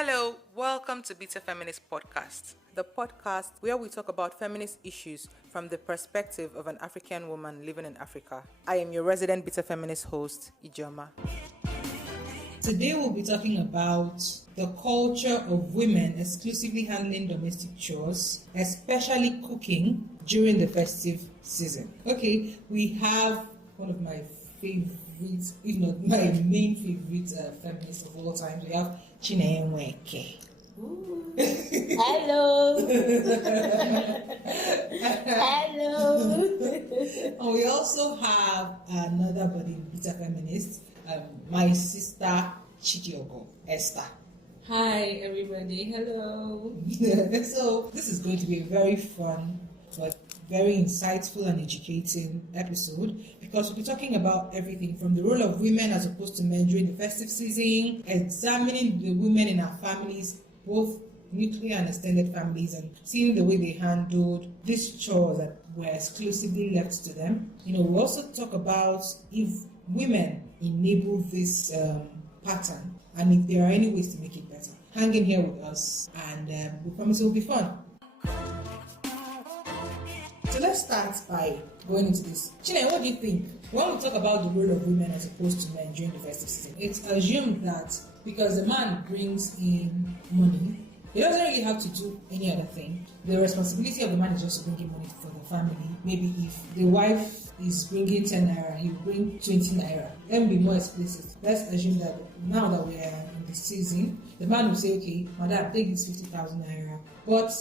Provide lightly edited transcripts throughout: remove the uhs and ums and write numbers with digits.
Hello, welcome to Beta Feminist Podcast, the podcast where we talk about feminist issues from the perspective of an African woman living in Africa. I am your resident Beta Feminist host, Ijoma. Today we'll be talking about the culture of women exclusively handling domestic chores, especially cooking during the festive season. Okay, we have one of my favorites, if not my main favorite feminist of all time. We have Chinenye Nweke. Hello. Hello. And we also have another body beta feminist, my sister Chidiogo, Esther. Hi everybody. Hello. So this is going to be a very fun but very insightful and educating episode because we'll be talking about everything from the role of women as opposed to men during the festive season, examining the women in our families, both nuclear and extended families, and seeing the way they handled these chores that were exclusively left to them. We'll also talk about if women enable this pattern and if there are any ways to make it better. Hang in here with us and we promise it will be fun. So let's start by going into this. Chinenye, what do you think? When we talk about the role of women as opposed to men during the festive season, it's assumed that because the man brings in money, he doesn't really have to do any other thing. The responsibility of the man is just to bring in money for the family. Maybe if the wife is bringing 10 naira, he'll bring 20 naira. Let me be more explicit. Let's assume that now that we are in the season, the man will say, okay, madam, take this 50,000 naira. But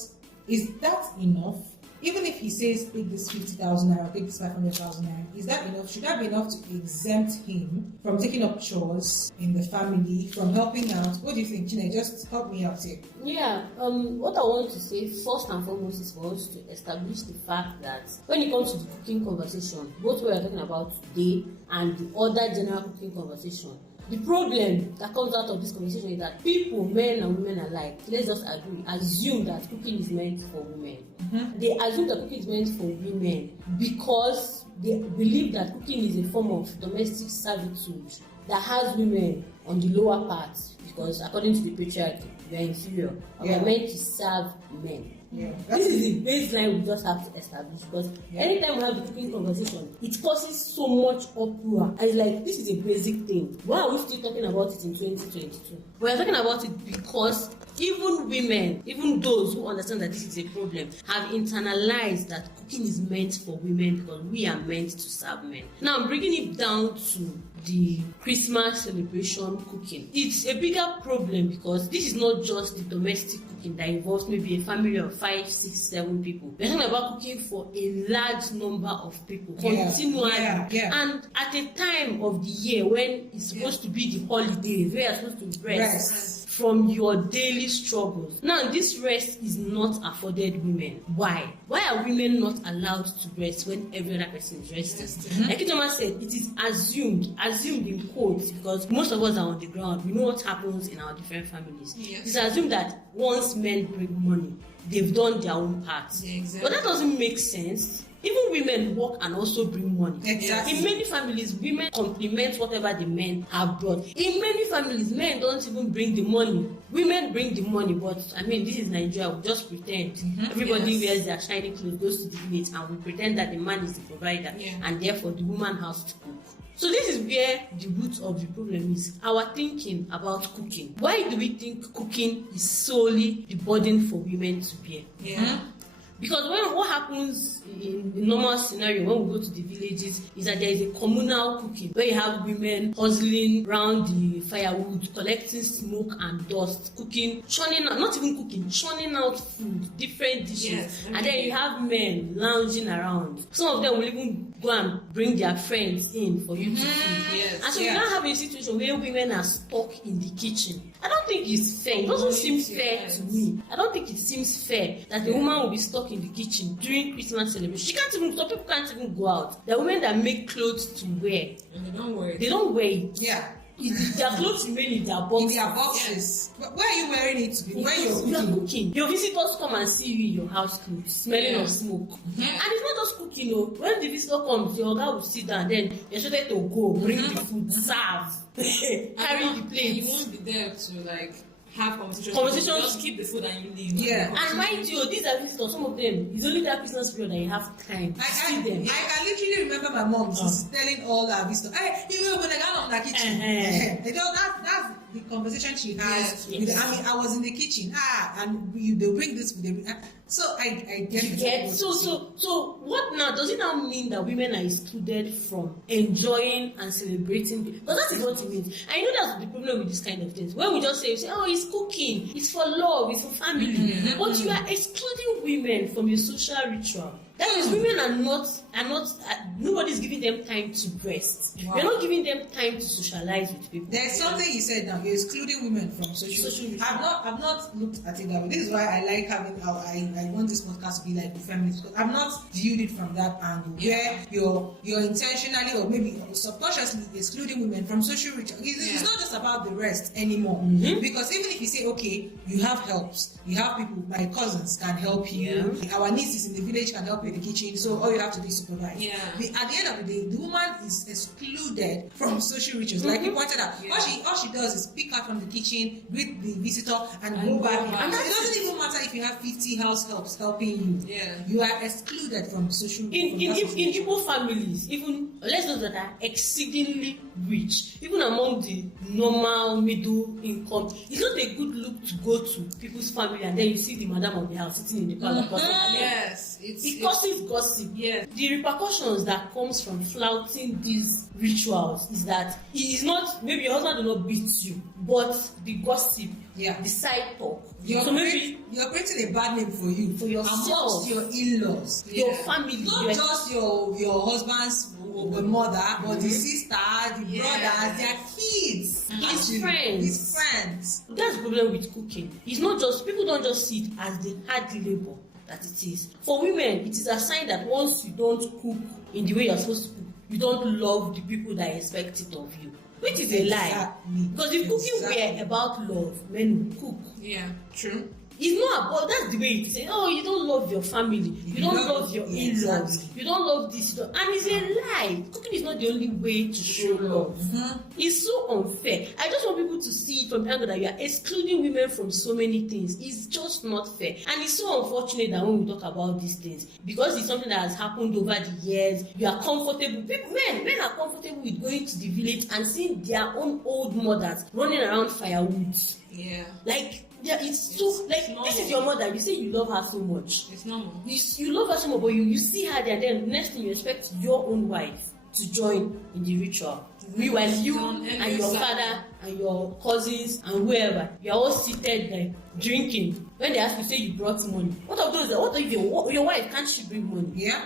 is that enough? Even if he says, take this 50,000 naira, take this 500,000 naira, is that enough? Should that be enough to exempt him from taking up chores in the family, from helping out? What do you think, Chinenye? Just help me out here. Yeah, what I want to say first and foremost is for us to establish the fact that when it comes to the cooking conversation, both we are talking about today and the other general cooking conversation, the problem that comes out of this conversation is that people, men and women alike, let's just agree, assume that cooking is meant for women. Mm-hmm. They assume that cooking is meant for women because they believe that cooking is a form of domestic servitude that has women on the lower part because according to the patriarchy, we are inferior. We are meant to serve men. Yeah, this is the baseline we just have to establish because anytime we have the cooking conversation, it causes so much uproar. And it's like, this is a basic thing. Why are we still talking about it in 2022? We are talking about it because even women, even those who understand that this is a problem, have internalized that cooking is meant for women because we are meant to serve men. Now, I'm bringing it down to the Christmas celebration cooking. It's a bigger problem because this is not just the domestic cooking that involves maybe a family of 5, 6, 7 people. We're talking about cooking for a large number of people continually. And at a time of the year when it's supposed to be the holidays, where you're supposed to rest from your daily struggles. Now, this rest is not afforded women. Why? Why are women not allowed to rest when every other person is resting? Mm-hmm. Like Ijoma said, it is assumed in quotes, because most of us are on the ground. We know what happens in our different families. Yes. It's assumed that once men bring money, they've done their own part. Yeah, exactly. But that doesn't make sense. Even women work and also bring money. Exactly. In many families, women complement whatever the men have brought. In many families, men don't even bring the money. Women bring the money, but this is Nigeria. We just pretend. Mm-hmm. Everybody wears their shiny clothes, goes to the village, and we pretend that the man is the provider, and therefore the woman has to cook. So this is where the root of the problem is. Our thinking about cooking. Why do we think cooking is solely the burden for women to bear? Yeah. Mm-hmm. Because what happens in the normal scenario when we go to the villages is that there is a communal cooking where you have women hustling around the firewood, collecting smoke and dust, cooking, churning out food, different dishes. And then you have men lounging around. Some of them will even go and bring their friends in for you to eat. And so you now have a situation where women are stuck in the kitchen. I don't think it's fair. It doesn't seem fair to me. I don't think it seems fair that a woman will be stuck in the kitchen during Christmas celebration. Some people can't even go out. There are women that make clothes to wear. And they don't wear it. They don't wear it. Yeah. Their clothes remain in their boxes. In their boxes. But where are you wearing it to be? Where you are cooking. Your visitors come and see you in your house clothes, smelling of smoke. Mm-hmm. And it's not just cooking. When the visitor comes, your guy will sit down. Then you're expected to go, bring the food, serve, carry the plate. You won't be there to have conversations. Conversations. Just keep the food and you leave. Yeah. And mind you, these are visitors, some of them, it's only that Christmas period that you have time to see them. I can literally remember my mom telling all our visitors, hey, you will go down the kitchen. You know, that's the conversation she has. Yes. I mean, I was in the kitchen, and they'll bring this food. So I get it. So what now? Does it now mean that women are excluded from enjoying and celebrating? Because that is what it means. I know that's the problem with this kind of things. When we just say, oh, it's cooking, it's for love, it's for family. Mm-hmm. But you are excluding women from your social ritual. That means women are not nobody's giving them time to rest. Wow. You're not giving them time to socialize with people. There's something you said now. You're excluding women from social. I've not looked at it that way. This is why I like having. I want this podcast to be like the feminist. Because I've not viewed it from that angle where you're intentionally or maybe subconsciously excluding women from social ritual. It's not just about the rest anymore. Mm-hmm. Because even if you say, okay, you have helps, you have people. My cousins can help you. Yeah. Our nieces in the village can help you in the kitchen. So all you have to do is supervise. Yeah. At the end of the day, the woman is excluded from social rituals. Mm-hmm. Like you pointed out, all she does is pick her from the kitchen, greet the visitor, and go back. And it doesn't even matter if you have 50 house helps helping you. Yeah. You are excluded from social rituals. In Igbo families, even let's know that are exceedingly rich, even among the normal middle income, it's not a good look to go to people's family and then you see the madam of the house sitting in the parlor. Mm-hmm. Yes. It causes gossip. Yes. The repercussions that comes from flouting these rituals is that it is not, maybe your husband will not beat you, but the gossip, the side talk. Maybe you're creating a bad name for you, for yourself, amongst your in-laws, your family, not just your husband's mother, but the sister, the brothers, their kids, his friends. That's the problem with cooking. It's not just, people don't just see it as the hard labor that it is. For women, it is a sign that once you don't cook in the way you're supposed to cook, you don't love the people that expect it of you. Which is a lie. Because if cooking were about love, men would cook. Yeah, true. It's not about, that's the way it is. Oh, you don't love your family. You don't love your in-laws. You don't love this. And it's a lie. Cooking is not the only way to show love. Mm-hmm. It's so unfair. I just want people to see it from the angle that you are excluding women from so many things. It's just not fair. And it's so unfortunate that when we talk about these things, because it's something that has happened over the years, you are comfortable. Men are comfortable with going to the village and seeing their own old mothers running around firewood. Yeah. It's so like normal. This is your mother. You say you love her so much. It's normal. You love her so much, but you see her there. Then the next thing you expect your own wife to join in the ritual. Meanwhile, you and your father and your cousins and whoever, you are all seated there drinking. When they ask you, say you brought money. What of those? What if your wife can't she bring money? Yeah.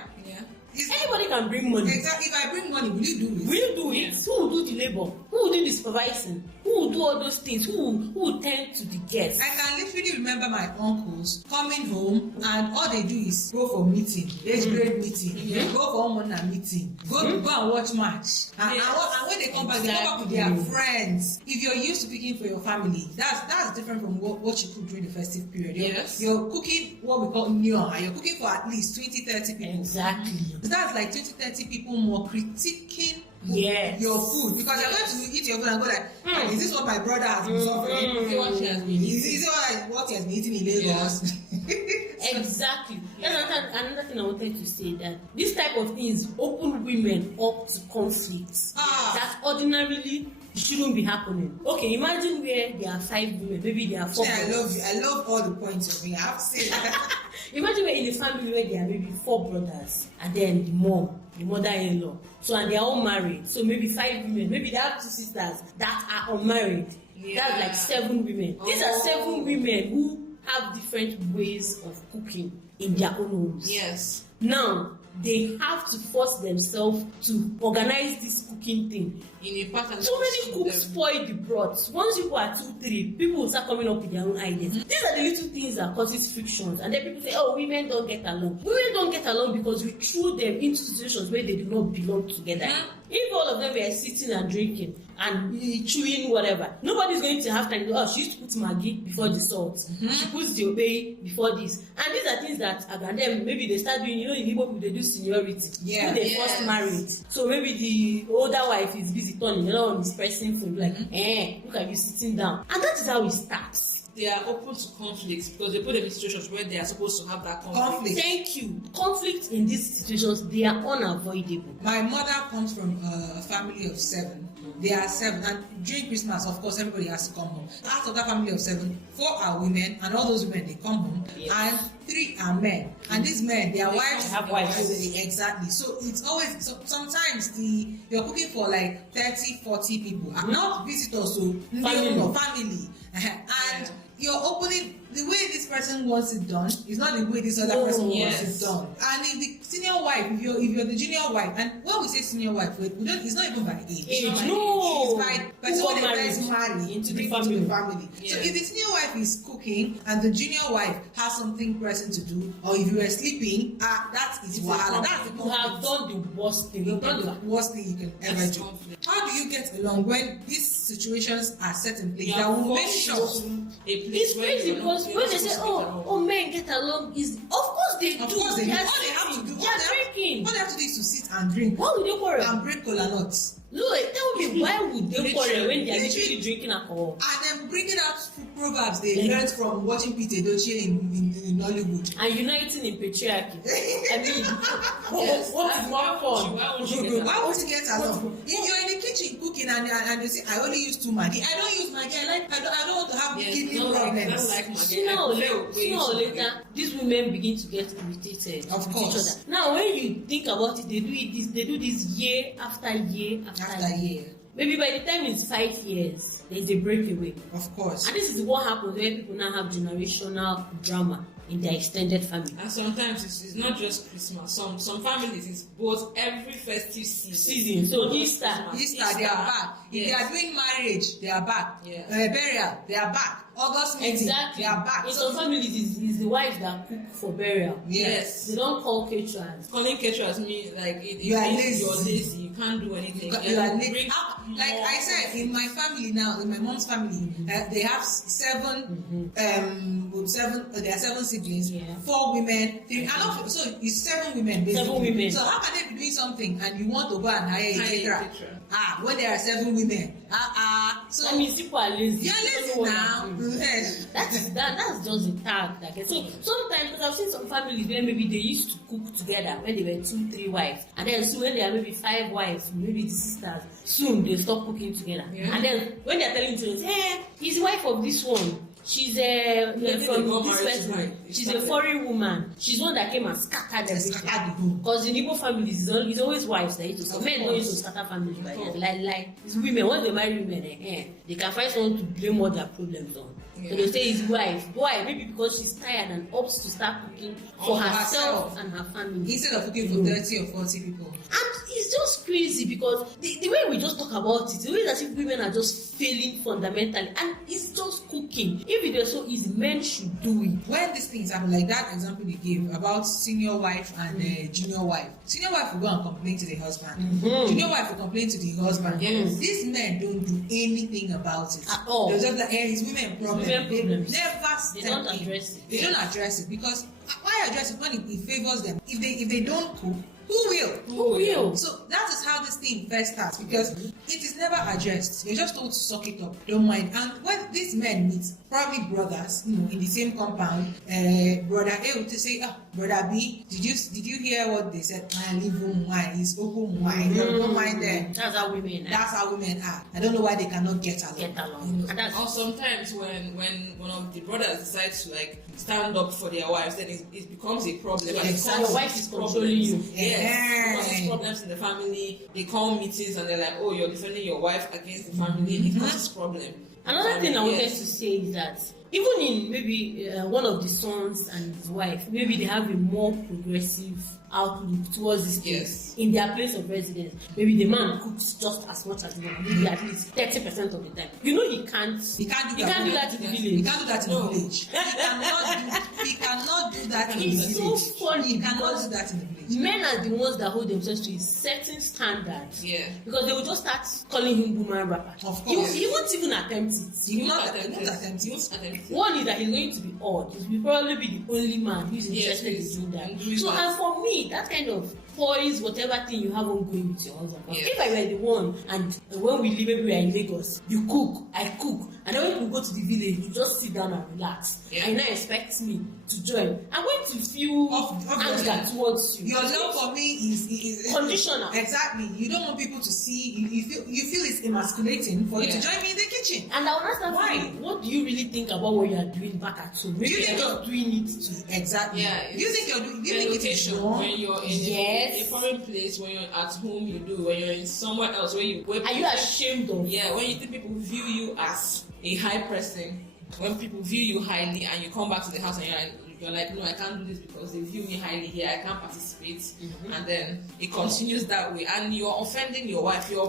Anybody can bring money. Exactly. If I bring money, will you do it? Will you do it? Who will do the labor? Who will do the supervising? Who will do all those things? Who will tend to the guests? I can literally remember my uncles coming home and all they do is go for meeting, age grade meeting, go for hormonal meeting, go and watch match. And when they come back, they come back with their friends. If you're used to cooking for your family, that's different from what you cook during the festive period. You're cooking what we call nyo, and you're cooking for at least 20-30 people. Exactly. So that's like 20-30 people more critiquing your food, because you're going to eat your food and go like, is this what my brother has been suffering? Is it what she has been eating? Is it what he has been eating in Lagos? Exactly. That's another thing I wanted to say, that this type of things open women up to conflicts that ordinarily shouldn't be happening. Okay, imagine where there are 5 women, maybe there are 4. I love all the points of me. I have to say that. Imagine we're in a family where there are maybe 4 brothers and then the mom, the mother-in-law. So, and they are all married. So maybe 5 women. Maybe they have 2 sisters that are unmarried. That's like 7 women. These are 7 women who have different ways of cooking in their own homes. Yes. Now, they have to force themselves to organize this cooking thing in a pattern. So many cooks spoil the broth. Once people are 2-3, people will start coming up with their own ideas. These are the little things that causes frictions, and then people say, oh, women don't get along. Women don't get along because we threw them into situations where they do not belong together. If all of them were sitting and drinking and chewing whatever, nobody's going to have time to go, oh, she used to put Maggi before the salt. She puts the obey before this. And these are things that, and then maybe they start doing, in Igbo people, they do seniority. When they first married. So maybe the older wife is busy turning, the other one is pressing food, like, look at you sitting down. And that is how it starts. they are open to conflicts because they put them in situations where they are supposed to have that conflict. Thank you. Conflict in these situations, they are unavoidable. My mother comes from a family of 7. They are 7, and during Christmas, of course, everybody has to come home. Out of that family of 7, 4 are women, and all those women, they come home, and 3 are men. And these men, their wives have wives. Exactly. So it's always, sometimes you're cooking for like 30, 40 people, not visitors, so family. And you're opening the way this person wants it done is not the way this other person wants it done. And if the senior wife, if you're the junior wife, and when we say senior wife, it's not even by age. No. It's by person when they guys marry into the family. Yeah. So if the senior wife is cooking and the junior wife has something pressing to do, or if you were sleeping, that is wahala. That's the You have done the worst thing. You've done the worst thing you can ever do. How do you get along when these situations are set in place that will make sure? It's crazy because when they say, "Oh, men get along," of course they do. Of course they do. They are All they have to do, They are drinking. all they have to do is to sit and drink. Why would they quarrel? And break cola nuts. No, tell me, why would they quarrel when they are Literally. literally drinking alcohol? And then bringing out proverbs they learned from watching Peter Edochie in Hollywood. And uniting in patriarchy. I mean, what is more fun? Why would you get along? If you're in the kitchen cooking and you say, I only use 2 Maggi, I don't use Maggi. I don't want to have kidney problems. Sooner or later, these women begin to get irritated Of with course. each other. Now, when you think about it, they do this year after year After year. Maybe by the time it's 5 years, there's a breakaway. Of course. And this is what happens when people now have generational drama in their extended family. And sometimes it's not just Christmas. Some families it's both every festive season. So Easter, They are back. If they are doing marriage, they are back. Yeah. Burial, they are back. August meeting, exactly. they are back. In some families, it's the wives that cook for burial. Yes. They don't call caterers. Calling caterers means like You are means lazy. you're lazy. You can't do anything. You are late. Like I said, in my family now, in my mom's family, they have 7. There are 7 siblings. Yeah. 4 women, 3. So it's 7 women basically. 7 women. So how can they be doing something and you want to go and hire a caterer? caterer. When there are 7 women. So I mean, people are lazy. you're They don't lazy know what now. they're doing. That's just the tag that gets. So sometimes, because I've seen some families where maybe they used to cook together when they were 2, 3 wives, and then soon when they are maybe 5 wives, maybe the sisters, soon they stop cooking together. Yeah. And then when they are telling children, hey, he's the wife of this one. She's from this person. She's a foreign woman. She's one that came and scattered everything. Because in Igbo families, it's always wives that used to. Men don't used to scatter families by then. Like it's women. Once they marry women, they can find someone to blame all their problems on. Yeah. So they say his wife. Why? Maybe because she's tired and opts to start cooking for herself and her family. Instead of cooking for 30 or 40 people. And it's just crazy because the way we just talk about it, the way that if women are just failing fundamentally, and it's just cooking. If it was so easy, men should do it. When these things happen, like that example you gave about senior wife and junior wife. Senior wife will go and complain to the husband. Junior wife will complain to the husband. Yes. These men don't do anything about it. At all. They're just like, it's women problem. women They problems. never step They don't in. address it. They don't address it because why address it when it favors them? If they don't cook, who will? Who will? So that is how this thing first starts because it is never addressed. You're just told to suck it up, don't mind. And when these men meet, probably brothers, in the same compound, brother A will say, brother B, did you hear what they said? I leave home wine, he's open wine. Don't mind them. That's how women are. That's how women are. I don't know why they cannot get along. And that's Or sometimes when one of the brothers decides to like stand up for their wives, then it becomes a problem. Yeah, And it exactly. causes Your wife is controlling you. Yes. Yeah. It causes problems in the family. They call meetings and they're like, oh, you're defending your wife against the family. It causes problem. Another thing I wanted Yes. to say is that even in maybe one of the sons and his wife, maybe they have a more progressive outlook towards this thing. Yes. In their place of residence. Maybe the man cooks just as much as the woman, maybe at least 30% of the time. You know he can't He can't do that in the He village. can't do that in the village. He cannot do that in the It's so village. funny He cannot because do that in the village. men are the ones that hold themselves to a certain standard. Yeah. Because they will just start calling him boomerang rapper. Of course. He won't even attempt it. He will not attempt attempt it. it. One is that he's going to be odd. He will probably be the only man who's Yes, interested please. in doing And that. doing So, that. and for me, that kind of spoils whatever thing you have ongoing with your husband. Yes. If I were the one, and when we live, maybe we are in Lagos, you cook, I cook, and then when we go to the village, you just sit down and relax, and now expect me to join. I'm going to feel anger towards you. Your love for me is conditional. Exactly. You don't want people to see you. Feel it's emasculating for you to join me in the kitchen. And I understand why. What do you really think about what you are doing back at home? Do you think you're doing it to exactly? Yeah. Do you think you're doing? Do you think it is wrong? When you're in a foreign place, when you're at home, you do. When you're in somewhere else, where are you ashamed of? Yeah. When you think people view you as a high person, when people view you highly, and you come back to the house and you're like, no, I can't do this because they view me highly here, I can't participate. And then it continues that way, and you're offending your wife, you're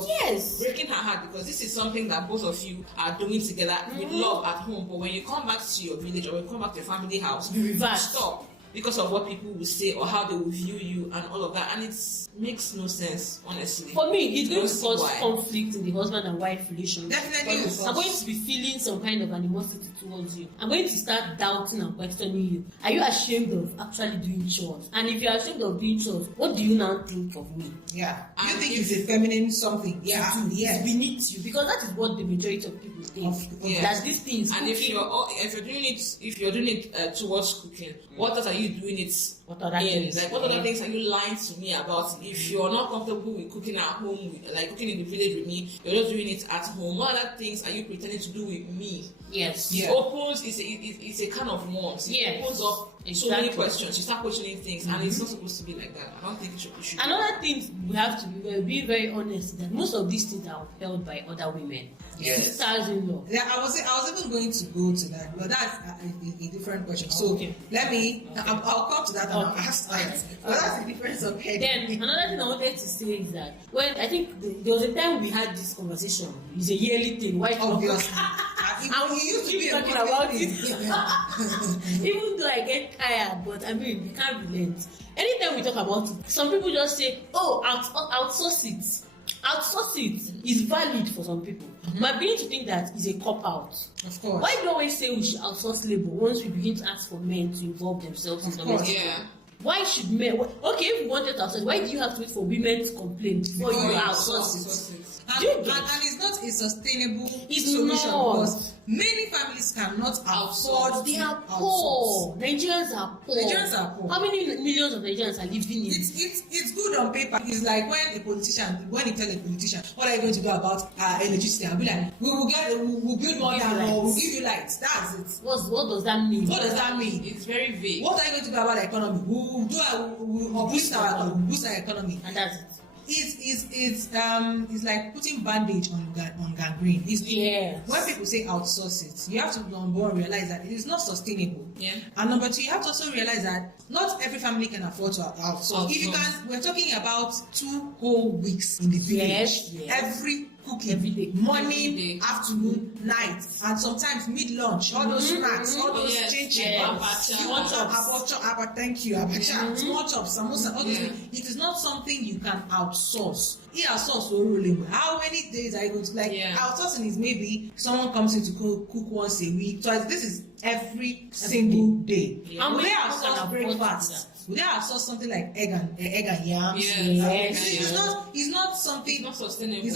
breaking her heart, because this is something that both of you are doing together with love at home. But when you come back to your village, or when you come back to your family house, you reverse. Stop, because of what people will say or how they will view you and all of that, and it makes no sense, honestly. For me, it's going to cause conflict in the husband and wife relationship. Definitely. I'm going to be feeling some kind of animosity towards you. I'm going to start doubting and questioning you. Are you ashamed of actually doing chores? And if you're ashamed of doing chores, what do you now think of me? Yeah. You think it's a feminine something? Yeah. It's beneath you, because that is what the majority of people think. That these things. And if you're doing it towards cooking, what else are you doing it? What other things are you lying to me about? If you're not comfortable with cooking at home, like cooking in the village with me, you're just doing it at home. What other things are you pretending to do with me? Yes. It opens. It's a kind of worms. It opens up so many questions. You start questioning things, and it's not supposed to be like that. I don't think it should. Another thing we have to be very honest, that most of these things are upheld by other women. Yes. Sisters-in-law. Yeah, I was even going to go to that, but that's a different question. So let me. I'll come to that and I'll ask that. But that's the difference of head. Then another thing I wanted to say is that when I think there was a time we had this conversation. It's a yearly thing. Why? Obviously. We used to be talking about it. Even though I get tired, but I mean, we can't relent. Anytime we talk about it, some people just say, "Oh, outsource it." Outsource it is valid for some people. But beginning to think that is a cop out. Of course. Why do we always say we should outsource labor once we begin to ask for men to involve themselves in domestic work? Why should men? Okay, if we wanted to outsource, why do you have to wait for women to complain before you outsource it? And it's not a sustainable solution because many families cannot afford. They are poor. Nigerians are poor. How many millions of Nigerians are living in? It's good on paper. It's like when you tell a politician, what are you going to do about electricity? I'll be like, we'll build more dam, or we'll give you lights. That's it. What does that mean? What does that mean? It's very vague. What are you going to do about the economy? We'll boost our economy. And that's it. It's like putting bandage on gangrene. When people say outsource it, you have to number one realize that it is not sustainable. And number two, you have to also realize that not every family can afford to outsource. If you can, we're talking about 2 whole weeks in the village. Every cooking every day, morning, afternoon, night, and sometimes mid-lunch. All those snacks, all those chinchin, small chops, thank you, small chops, samosa, all those things. It is not something you can outsource. How many days are you going to outsourcing? Is maybe someone comes in to cook once a week, twice. This is every single day. And will they outsource breakfast? Will they outsource something like egg and yams? It's not something. It's not sustainable.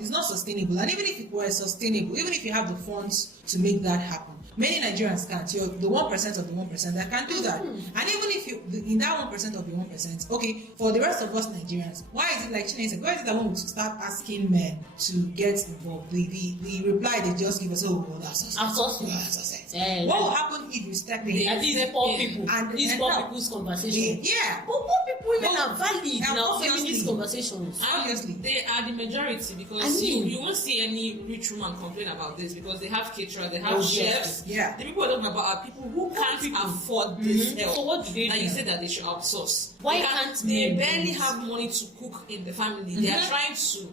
It's not sustainable. And even if it were sustainable, even if you have the funds to make that happen, many Nigerians can't. You're the 1% of the 1% that can do that. And even if you in that 1% of the 1%, okay, for the rest of us Nigerians, why is it like Chinenye said? Why is it that when we start asking men to get involved, the reply they just give us, that's outsourcing. What will happen if you step in? And these poor people and these poor people's conversation. But poor people even are valid in our feminist conversations. Obviously, they are the majority because you won't see any rich woman complain about this because they have caterers, they have chefs. The people we're talking about are people who can't afford this help. So what do they do? You said that they should outsource. Why can't they barely have money to cook in the family? They are trying to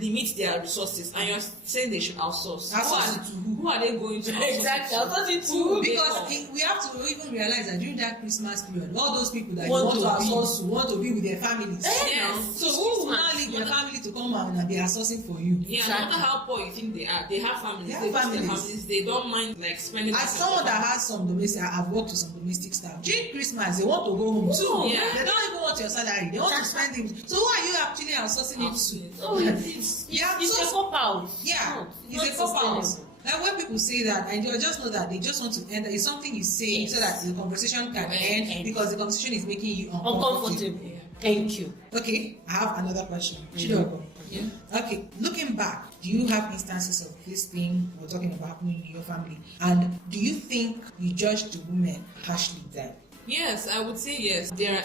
limit their resources, and you're saying they should outsource. Who are they going to outsource? Exactly, because we have to even realize that during that Christmas period, all those people that you want to outsource hustle, want to be with their families. Yes. So who will not leave their family to come out and be outsourcing for you? Yeah, no matter how poor you think they are, they have families. They have visit their families. They don't mind like spending. As someone that has some domestic, I've worked with some domestic staff. During Christmas, they want to go home too. Yeah. They don't even want your salary. They want to spend it. So who are you actually outsourcing it to? Oh, it's a cop out. Yeah, It's it's a not cop out. sustainable. Like when people say that, and you just know that they just want to end. It's something you say so that the conversation can end because the conversation is making you uncomfortable. Yeah. Thank you. Okay, I have another question. Chidogo. Yeah. Okay, looking back, do you have instances of this thing we're talking about happening in your family? And do you think you judged the women harshly then? Yes, I would say yes. There are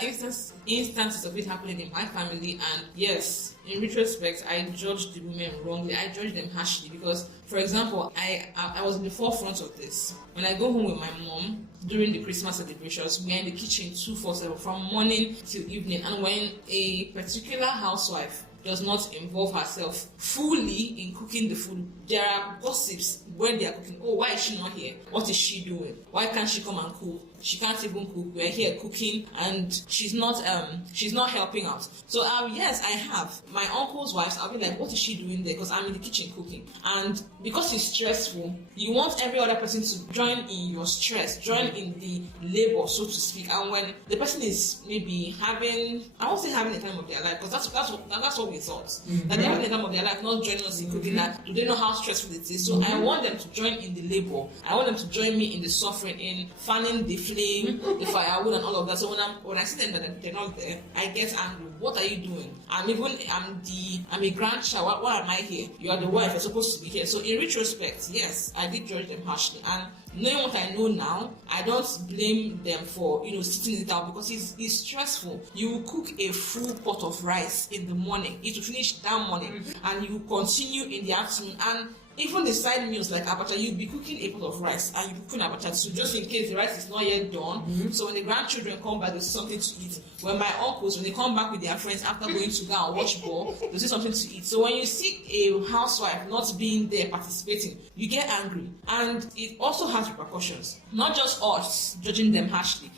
instances of it happening in my family, and yes, in retrospect, I judged the women wrongly. I judged them harshly because, for example, I was in the forefront of this. When I go home with my mom during the Christmas celebrations, we are in the kitchen 2-4-7 from morning till evening, and when a particular housewife does not involve herself fully in cooking the food, there are gossips when they are cooking. Oh, why is she not here? What is she doing? Why can't she come and cook? She can't even cook. We're here cooking, and she's not helping out. So yes, I have my uncle's wives. I'll be like, what is she doing there? Because I'm in the kitchen cooking, and because it's stressful, you want every other person to join in your stress, join in the labor, so to speak. And when the person is maybe having, I won't say having the time of their life, because that's what we thought, that they're having the time of their life, not joining us in cooking. That do they know how stressful it is? So I want them to join in the labor. I want them to join me in the suffering, in fanning the flame, the firewood, and all of that. So when I see them that they're not there, I get angry. What are you doing? I'm a grandchild. Why am I here? You are the wife. You're supposed to be here. So in retrospect, yes, I did judge them harshly. And knowing what I know now, I don't blame them for sitting it out because it's stressful. You cook a full pot of rice in the morning. It will finish that morning, and you continue in the afternoon. And even the side meals like abacha, you'll be cooking a pot of rice and you'll be cooking abacha too, just in case the rice is not yet done. So when the grandchildren come back, there's something to eat. When my uncles, when they come back with their friends after going to go and watch ball, there's something to eat. So when you see a housewife not being there participating, you get angry, and it also has repercussions. Not just us judging them harshly.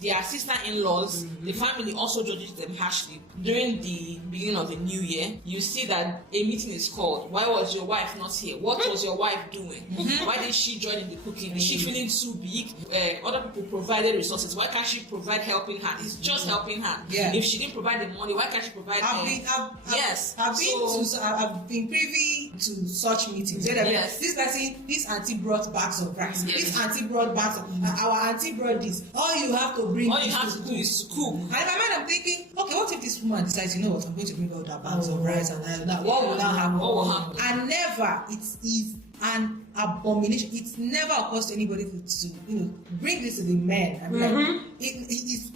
Their sister-in-laws, the family also judges them harshly. During the beginning of the new year, you see that a meeting is called. Why was your wife not here? What was your wife doing? Why did she join in the cooking? Is she feeling too big? Other people provided resources. Why can't she provide helping hand? It's just helping hand. Yeah. If she didn't provide the money, why can't she provide? I've been privy to such meetings. Yes. This auntie brought bags of rice. Yes. This auntie brought bags of. Our auntie brought this. All you have to bring. All you have to do is to cook. And in my mind, I'm thinking, okay, what if this woman decides, you know what, I'm going to bring all that bags of rice and that? What will now happen? What will happen? And never, it is an abomination. It never occurs to anybody to bring this to the men. I mean, it is.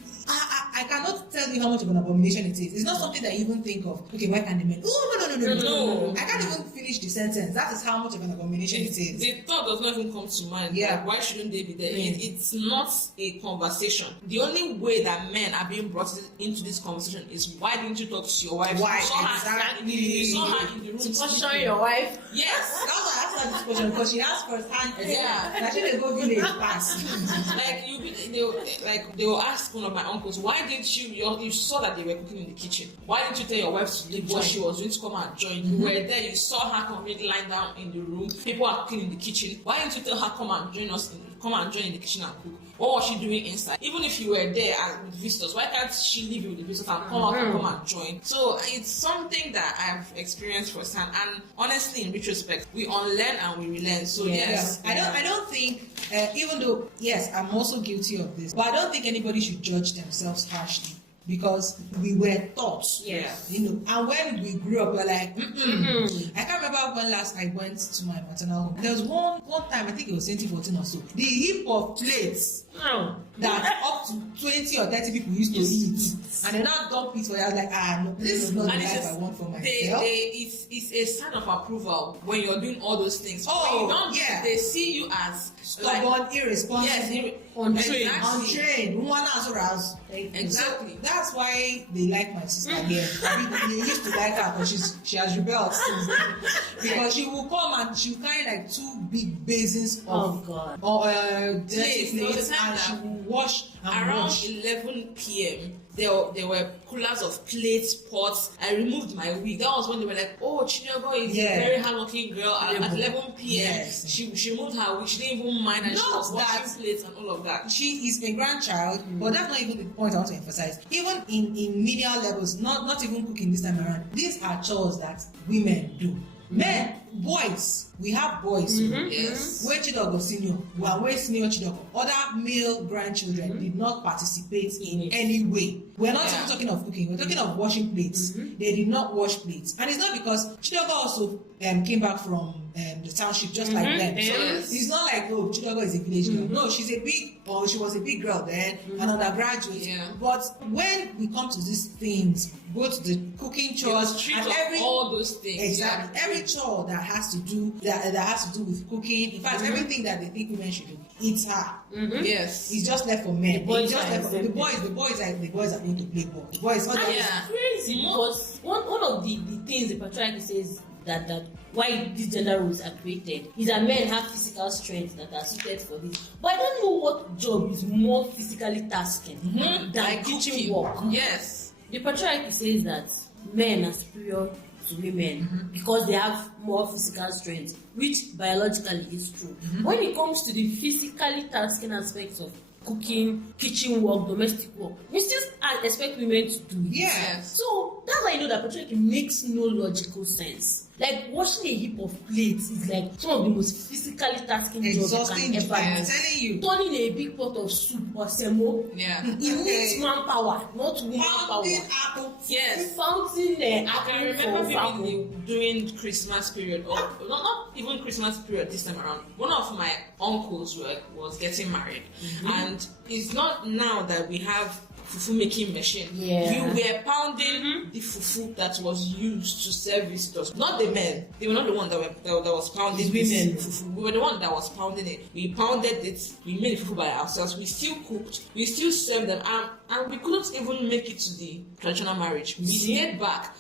I cannot tell you how much of an abomination it is. It's not something that you even think of. Okay, why can't the men? Oh, no. I can't even finish the sentence. That is how much of an abomination it is. The thought does not even come to mind. Yeah. Like, why shouldn't they be there? It's not a conversation. The only way that men are being brought into this conversation is, why didn't you talk to your wife? Why? Exactly. You saw her in the room. To question your wife. Yes. That's why I asked her this question, because she asked first hand. Yeah. That she go village pass. They will ask one of my uncles, why didn't you saw that they were cooking in the kitchen, why didn't you tell your wife to leave what she was doing to come and join? You were there, you saw her completely lying down in the room, people are cooking in the kitchen. Why didn't you tell her come and join in the kitchen and cook? What was she doing inside? Even if you were there with visitors, why can't she leave you with the visitors and come out and come and join? So it's something that I've experienced firsthand, and honestly, in retrospect, we unlearn and we relearn. So yes. I don't think, even though yes, I'm also guilty of this, but I don't think anybody should judge themselves harshly, because we were taught. Yes. And when we grew up, we were like, I can't remember when last I went to my maternal home. There was one time, I think it was 2014 or so, the heap of plates that up to 20 or 30 people used to eat, and they now dump it for you. I was like, no, this is not the life I want for myself. It's a sign of approval when you're doing all those things. Oh, when you don't, yeah. They see you as stubborn, irresponsible, yes, untrained. Exactly. So that's why they like my sister here. They used to like her, but she has rebelled since then. Because she will come and she'll carry like 2 big basins of dirty plates, and she will wash and around wash. 11 p.m. There were coolers of plates, pots. I removed my wig. That was when they were like, "Oh, Chinenye is a very hardworking girl." At 11 p.m., Yes. she removed her wig. She didn't even mind, and she Not was that- washing plates and all of that. She is a grandchild, but that's not even the point I want to emphasize. Even in menial levels, not even cooking this time around, these are chores that women do. Men, boys, we have boys. Yes. Where Chidogo senior, we are way senior Chidogo. Other male grandchildren did not participate in any way. We're not even talking of cooking, we're talking of washing plates. They did not wash plates. And it's not because Chidogo also came back from the township just like them. So it's not like, oh, Chidogo is a village girl. No, she was a big girl then, an undergraduate. Yeah. But when we come to these things, both the cooking chores and all those things. Exactly. Every chore that has to do with cooking. In fact, everything that they think women should do, it's her. Yes. It's just left for men. The boys It's just are left for exempted. the boys are going to play ball. The boys all And it's crazy because one of the things the patriarchy says that why these gender roles are created is that men have physical strength that are suited for this. But I don't know what job is more physically tasking than Like kitchen work. Yes. The patriarchy says that men are superior to women because they have more physical strength, which biologically is true. When it comes to the physically tasking aspects of cooking, kitchen work, domestic work, we still expect women to do it. Yes. So that's why I know that patriarchy makes no logical sense. Like washing a heap of plates is like some of the most physically tasking jobs you exhausting. can ever I'm do. telling you. Turning a big pot of soup or semo, Yeah. it needs manpower, not woman power. Pounding apple. Yes. Fountain I can apple remember for vividly during Christmas period, or not even Christmas period this time around. One of my uncles was getting married, and it's not now that we have fufu making machine. Yeah. We were pounding the fufu that was used to serve visitors. Not the men. They were not the one that was pounding It's this women. fufu. We were the one that was pounding it. We pounded it. We made the fufu by ourselves. We still cooked. We still served them, and we couldn't even make it to the traditional marriage. We stayed back.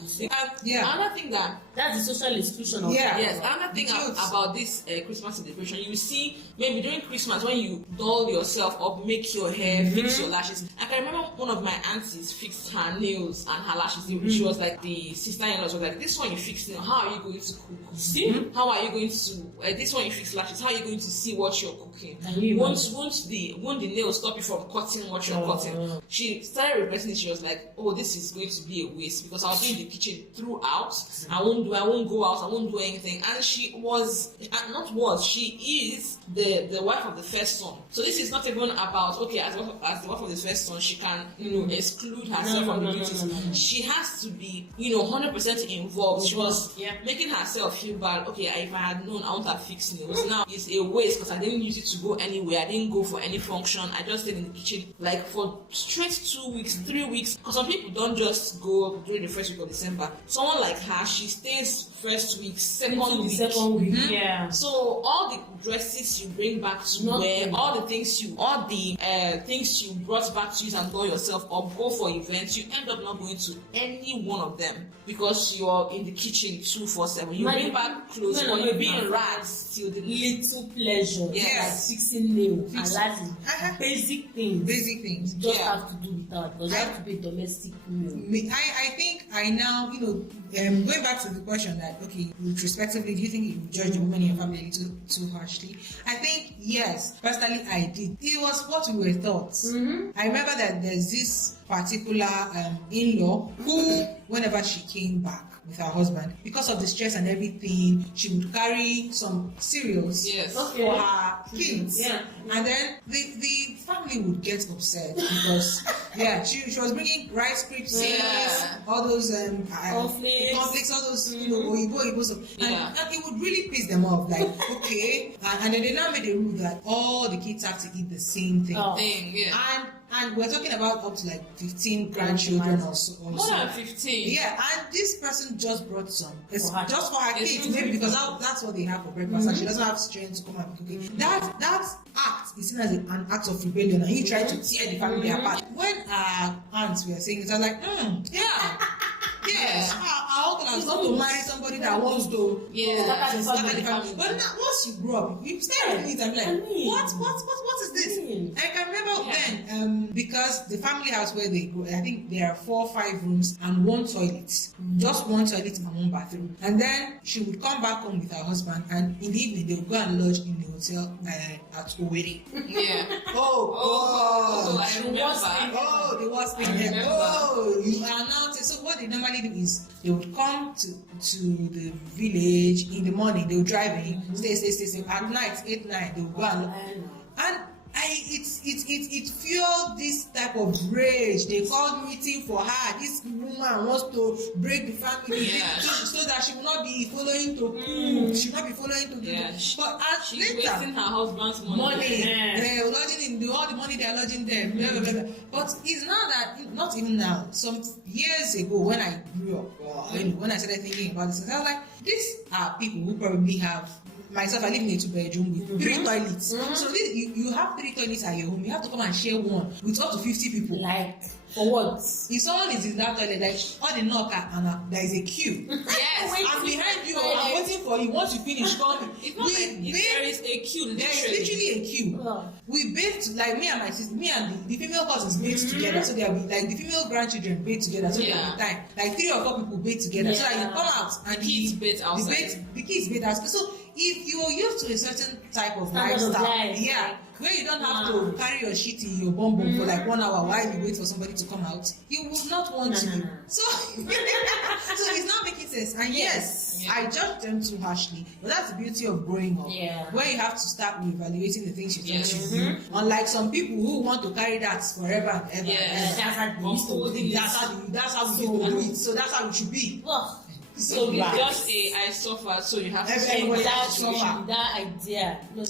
Another thing that's the social exclusion of yes, another thing Guilt. about this Christmas celebration, you see maybe during Christmas when you doll yourself up, make your hair, fix your lashes. I can remember one of my aunties fixed her nails and her lashes. She was like, the sister-in-law was like, this one you fix nails, how are you going to cook? See? How are you going to, this one you fix lashes, how are you going to see what you're cooking? Won't the nails stop you from cutting what you're cutting? She started regretting it. She was like, oh, this is going to be a waste because I'll be in the kitchen throughout. I won't go out, I won't do anything. And she is the wife of the first son. So this is not even about, okay, as the wife of the first son, she can, exclude herself from the duties. No. She has to be, 100% involved. She was making herself feel bad. Okay, if I had known, I would have fixed nails. Now it's a waste because I didn't use it to go anywhere. I didn't go for any function. I just stayed in the kitchen like for straight 2 weeks, 3 weeks. Because some people don't just go during the first week of December. Someone like her, she stays first week, second week. Yeah. So all the dresses you bring back to wear, all the things you brought back to use and do yourself or go for events, you end up not going to any one of them because you're in the kitchen 2/4. You bring back clothes, or you're being rags till the little pleasure. Yes. Like fixing nails, and that is basic things. Basic things. You just have to do without because you have to be a domestic meal. I think I now, going back to the question that, okay, retrospectively, do you think you judge the woman in your family a little too harshly? I think, yes. Personally, I did. It was what we were taught. I remember that there's this particular in-law who, whenever she came back with her husband, because of the stress and everything, she would carry some cereals for her kids. Yeah. And then the family would get upset because she was bringing Rice Krispies, all those cornflakes, all those oyibo stuff, and it would really piss them off. Like, okay, and then they now made a rule that all the kids have to eat the same thing. And we're talking about up to like 15 grandchildren or so. More than 15. Yeah, and this person just brought some. It's just for her kids, maybe because that's what they have for breakfast, and she doesn't have strength to come and be cooking. That act is seen as an act of rebellion, and he tried to tear the family apart. When our aunts were saying it, I was like, yes, our uncle has got to marry somebody that wants to scatter the family. But now, once you grow up, you start reading it and be like, what is this? I can remember because the family house where they go, I think there are 4 or 5 rooms and 1 toilet, just 1 toilet and 1 bathroom. And then she would come back home with her husband, and in the evening they would go and lodge in the hotel at Owerri. Yeah. Oh, I remember. Oh, the worst thing there. Oh, you are now. So what they normally do is they would come to the village in the morning. They would drive in, stay. At night, 8, 9, they would go and it fueled this type of rage. They called meeting for her. This woman wants to break the family so that she will not be following to cook. She will not be following to do. But as she's later, wasting her husband's money. They're lodging in all the money they're lodging there. Blah, blah, blah, blah. But it's now that, not even now, some years ago when I grew up, when I started thinking about this, I was like, these are people who probably have. Myself, I live in a 2-bedroom with 3 toilets. So you have 3 toilets at your home. You have to come and share one with up to 50 people. Like, for what? If someone is in that toilet, like all the knock and there is a queue. Yes. I'm behind you. I'm waiting for you. Once you finish, call me. It's not there is a queue. There is literally a queue. We bathe, like me and my sister, me and the female cousins bathe together. So there'll be like the female grandchildren bathe together. So there'll be time. Like 3 or 4 people bathe together. So that you come out and the kids bathe outside. The kids bathe outside. So if you are used to a certain type of lifestyle, where you don't have to carry your shit in your bum for like 1 hour while you wait for somebody to come out, you would not want to. So, so it's not making sense. And yes, I judge them too harshly, but that's the beauty of growing up. Where you have to start reevaluating the things you thought you do. Unlike some people who want to carry that forever and ever. That's how we do it. So that's how it should be. So it's just I suffer, so you have to everybody suffer. That idea. No.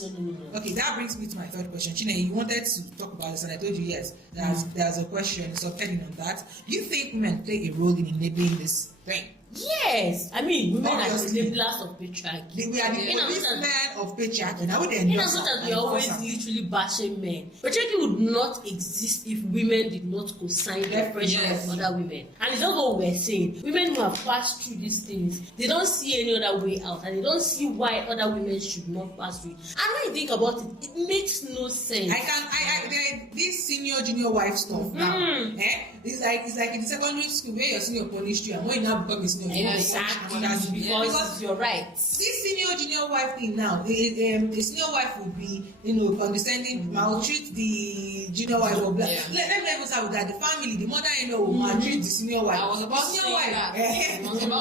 Okay, that brings me to my third question. Chinenye, you wanted to talk about this, and I told you yes. There's a question, so telling on that. Do you think women play a role in enabling this thing? Yes, I mean women are the enablers of patriarchy. We are the policemen of patriarchy. Now we in as much as we are always literally bashing men, patriarchy would not exist if women did not co-sign the pressure of other women. And it's not what we're saying. Women who have passed through these things, they don't see any other way out, and they don't see why other women should not pass through it. And when you think about it, it makes no sense. This senior junior wife stuff now. It's like in the secondary school where your senior punished you, and when you now become a senior. Exactly, because you're right. This senior junior wife thing now, the senior wife would be, condescending, maltreat the junior wife or blah. Let me even start with that. The family, the mother-in-law will maltreat the senior wife. I was about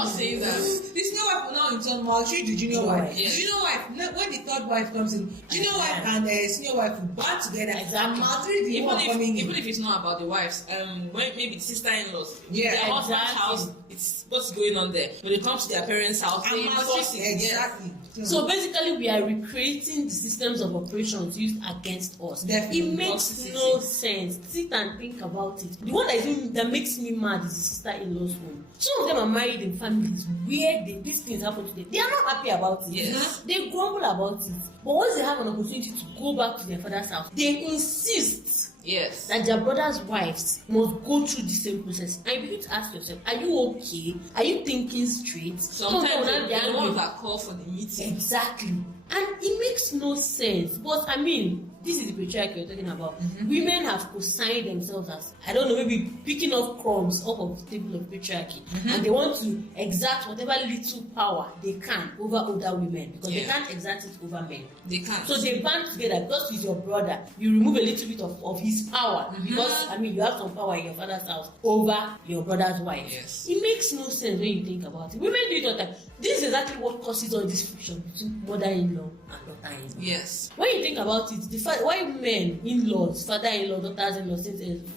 saying that. The senior wife will now in turn maltreat the junior wife. The junior wife, when the third wife comes in, junior wife and senior wife will band together and maltreat the one coming in. Even if it's not about the wives, when maybe the sister-in-laws, their husband's house, it's what's going on there. When it comes to their parents' house, they enforce it. Exactly. So basically, we are recreating the systems of operations used against us. Definitely. It makes no sense. Sit and think about it. The one that makes me mad is the sister-in-law's home. Some of them are married in families where these things happen to them. They are not happy about it. Yes. They grumble about it. But once they have an opportunity to go back to their father's house, they insist that their brothers' wives must go through the same process. And you begin to ask yourself, are you okay? Are you thinking straight? Sometimes they don't want to call for the meeting. Exactly. And it makes no sense. But I mean, this is the patriarchy you're talking about. Women have co-signed themselves as, I don't know, maybe picking up crumbs off of the table of patriarchy. And they want to exert whatever little power they can over older women, because they can't exert it over men. They can't. So they band together. Because he's your brother, you remove a little bit of his power. Because, I mean, you have some power in your father's house over your brother's wife. Yes. It makes no sense when you think about it. Women do it all the time. This is exactly what causes all this friction between mother-in-law and daughter-in-law. Yes. When you think about it, why men, in-laws, father-in-law, daughters-in-law,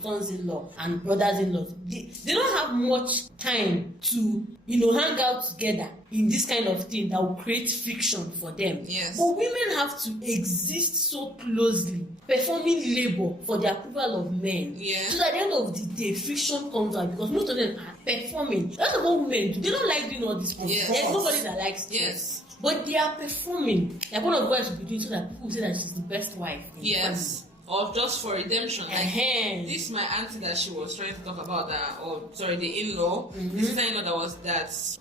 sons-in-law, and brothers-in-law, they don't have much time to, hang out together in this kind of thing that will create friction for them. Yes. But women have to exist so closely, performing labor for the approval of men. Yeah. So that at the end of the day, friction comes out, because most of them are performing. That's what women do. They don't like doing all this stuff. Yes. There's nobody that likes it. Yes. But they are performing. Like one of the wives will be doing so that people say that she's the best wife in the family. or just for redemption. Like Uh-huh. this, my auntie that she was trying to talk about that, or sorry, the in-law, the sister-in-law that was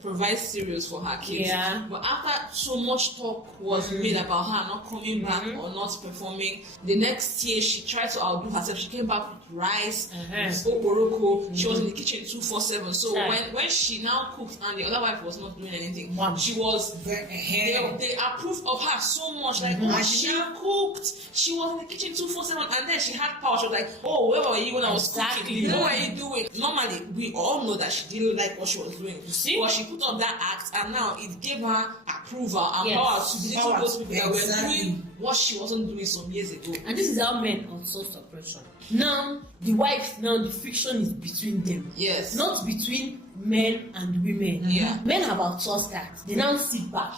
provides cereals for her kids. Yeah. But after so much talk was made about her not coming back or not performing, the next year she tried to outdo herself. She came back with rice, with oporoko. She was in the kitchen 247. So when she now cooked and the other wife was not doing anything, she was they approved of her so much. Like, she cooked. She was in the kitchen 247, and then she had power. She was like, oh, where were you when I was cooking? What were you doing? Normally, we all know that she didn't like what she was doing. You see? But she put up that act, and now it gave her approval and power to be little those people that were doing what she wasn't doing some years ago. And this is how men outsource oppression. Now, the friction is between them. Yes. Not between men and women. Yeah. Men have outsourced that. They now sit back.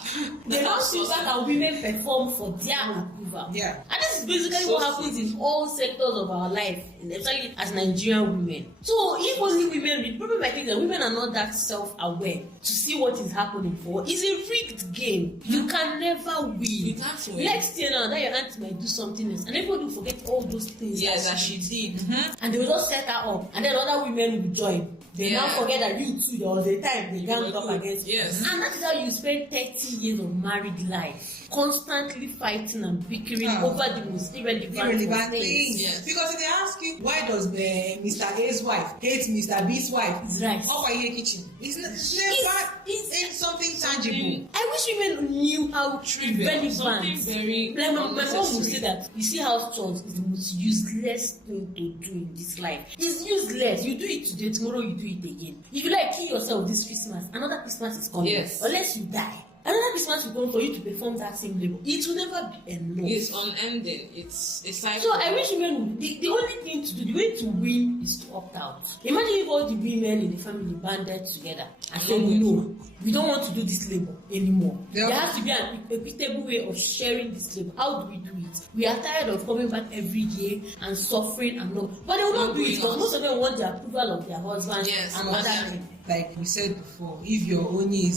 They now sit back and women perform for their approval. Yeah. And this is basically what happens in all sectors of our life, especially as Nigerian women. So if only women, the problem I think that women are not that self-aware to see what is happening for. It's a rigged game. You can never win. You can't win. Next year now, that your aunt might do something else, and everybody will forget all those things. Yes, that she did. And they will just set her up, and then other women will join. They now forget that you too, there was a time they ganged up against you. Yes. And that is how you spend 30 years of married life, constantly fighting and bickering over the most irrelevant things. Yes. Because if they ask you, why does Mr. A's wife hate Mr. B's wife? It's right. How are you in the kitchen? It's never it's something tangible. I wish women knew how relevant. Something very like my mom would say that you see house chores is the most useless thing to do in this life. It's useless. You do it today, tomorrow you do it again. If you like kill yourself this Christmas, another Christmas is coming. Yes. Unless you die. Another Christmas will come for you to perform that same labor. It will never be enough. It's unending. It's a cycle. So I wish women would, the only thing to do, the way to win is to opt out. Imagine if all the women in the family banded together and said, no, we don't want to do this labor anymore. Yeah. There has to be an equitable way of sharing this labor. How do we do it? We are tired of coming back every year and suffering and not. But they will not do it because most of them want the approval of their husbands and other men. Like we said before, if you're only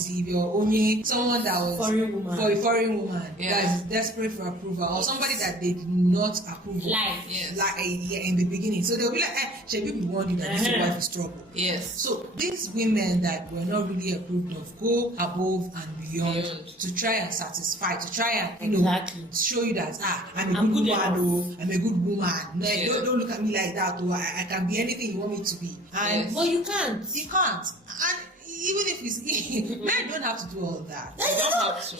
someone that was foreign woman that is desperate for approval, or somebody that they did not approve in the beginning, so they'll be like, should we warn you that this wife is trouble? Yes. So these women that were not really approved of go above and beyond to try and satisfy, to try and show you that I'm a good woman, I'm a good woman. Like, don't look at me like that. I can be anything you want me to be. And but you can't. You can't. And even if it's men don't have to do all that. They don't have to.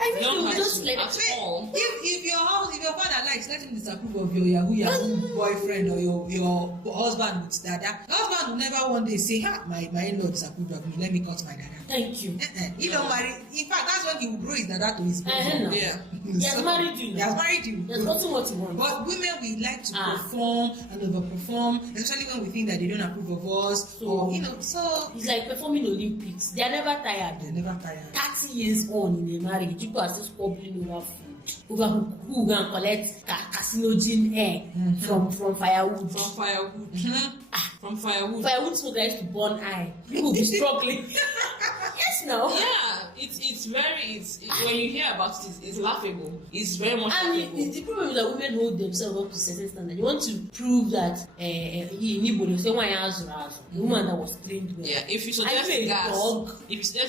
I mean, you just let at all. If your father likes, let him disapprove of your Yahoo boyfriend or your husband with dada. Your husband will never one day say, my in-law disapproved of me, let me cut my dada. Thank you. He don't marry. In fact, that's when he will grow his dada to his boyfriend. He has married you. He has married you. There's nothing what you want. But women, we like to perform and overperform, especially when we think that they don't approve of us. So it's like performing Olympics. They are never tired. 30 years on in a marriage, people are still squabbling over food, over who can collect carcinogen air from firewood. From firewood. Firewood smoke likes to burn eye. People will be struggling. Yes, no. Yeah, it's when you hear about it, it's laughable. It's very much laughable. And the problem is that women hold themselves up to certain standards. You want to prove that the woman that was trained well. Yeah, if you suggest gas,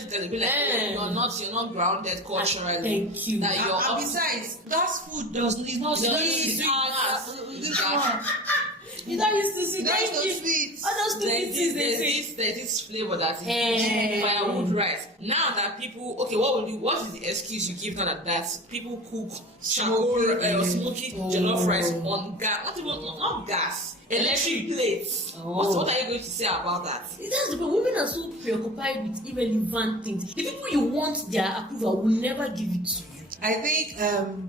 they'll be like, you're not grounded culturally. Thank you. And besides, gas food is not sweet. You don't used to see that. Sweet. There's this flavor that is firewood rice. Now that people, what is the excuse you give now that people cook smoky jollof rice on gas? Not gas. Electric plates. What are you going to say about that? That's the problem. Women are so preoccupied with irrelevant things. The people you want their approval will never give it to you. I think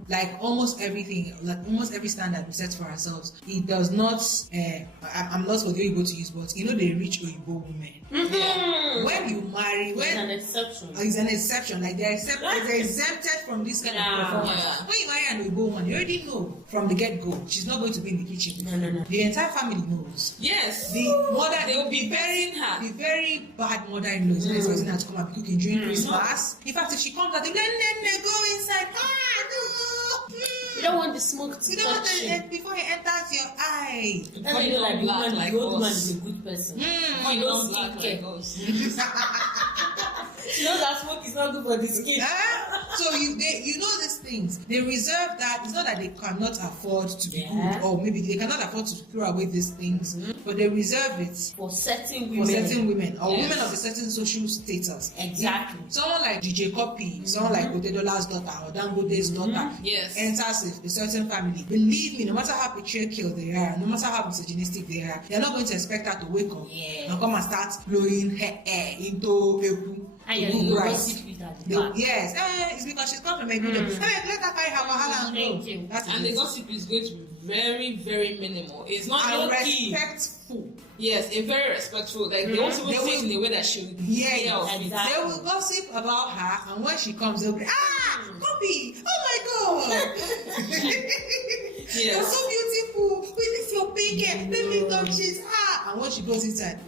like almost everything, like almost every standard we set for ourselves, it does not I'm lost for the Igbo to use, but the rich Igbo women. When you marry, it's an exception. It's an exception. Like they're exempted from this kind of performance. When you marry an Igbo woman, you already know from the get-go she's not going to be in the kitchen. No. The entire family knows. Yes. The mother, they will be the very bad mother-in-law is expecting her to come and be cooking during Christmas. In fact, if she comes out, they'll be like, go inside. don't want the smoke to You don't want touch you. it before it enters your eye. That's why you know, like, the old man is a good person. You don't black like us. You know that smoke is not good for the skin. So you know these things. They reserve that. It's not that they cannot afford to be good, or maybe they cannot afford to throw away these things, but they reserve it For certain for women. certain women or Yes. women of a certain social status. Exactly. Someone like DJ Copy, someone like Odedola's daughter or Dangote's daughter Yes. enters a certain family. Believe me, no matter how patriarchal they are, no matter how misogynistic they are, they're not going to expect her to wake up and come and start blowing her hair into Eku. And you're going to gossip with at the back. Yes, it's because she's complimenting them. Let her carry her wahala and Thank go. you. That's And it. the gossip is going to be very, very minimal. It's not And low key. respectful. Yes, a very respectful. Like they won't even They say it will- in a way that she would Yes, hear of it. exactly. They will gossip about her, and when she comes, they'll be, Copy! Oh my god! You're Yes. so beautiful! With this your pink hair, let me touch it. And when she goes inside,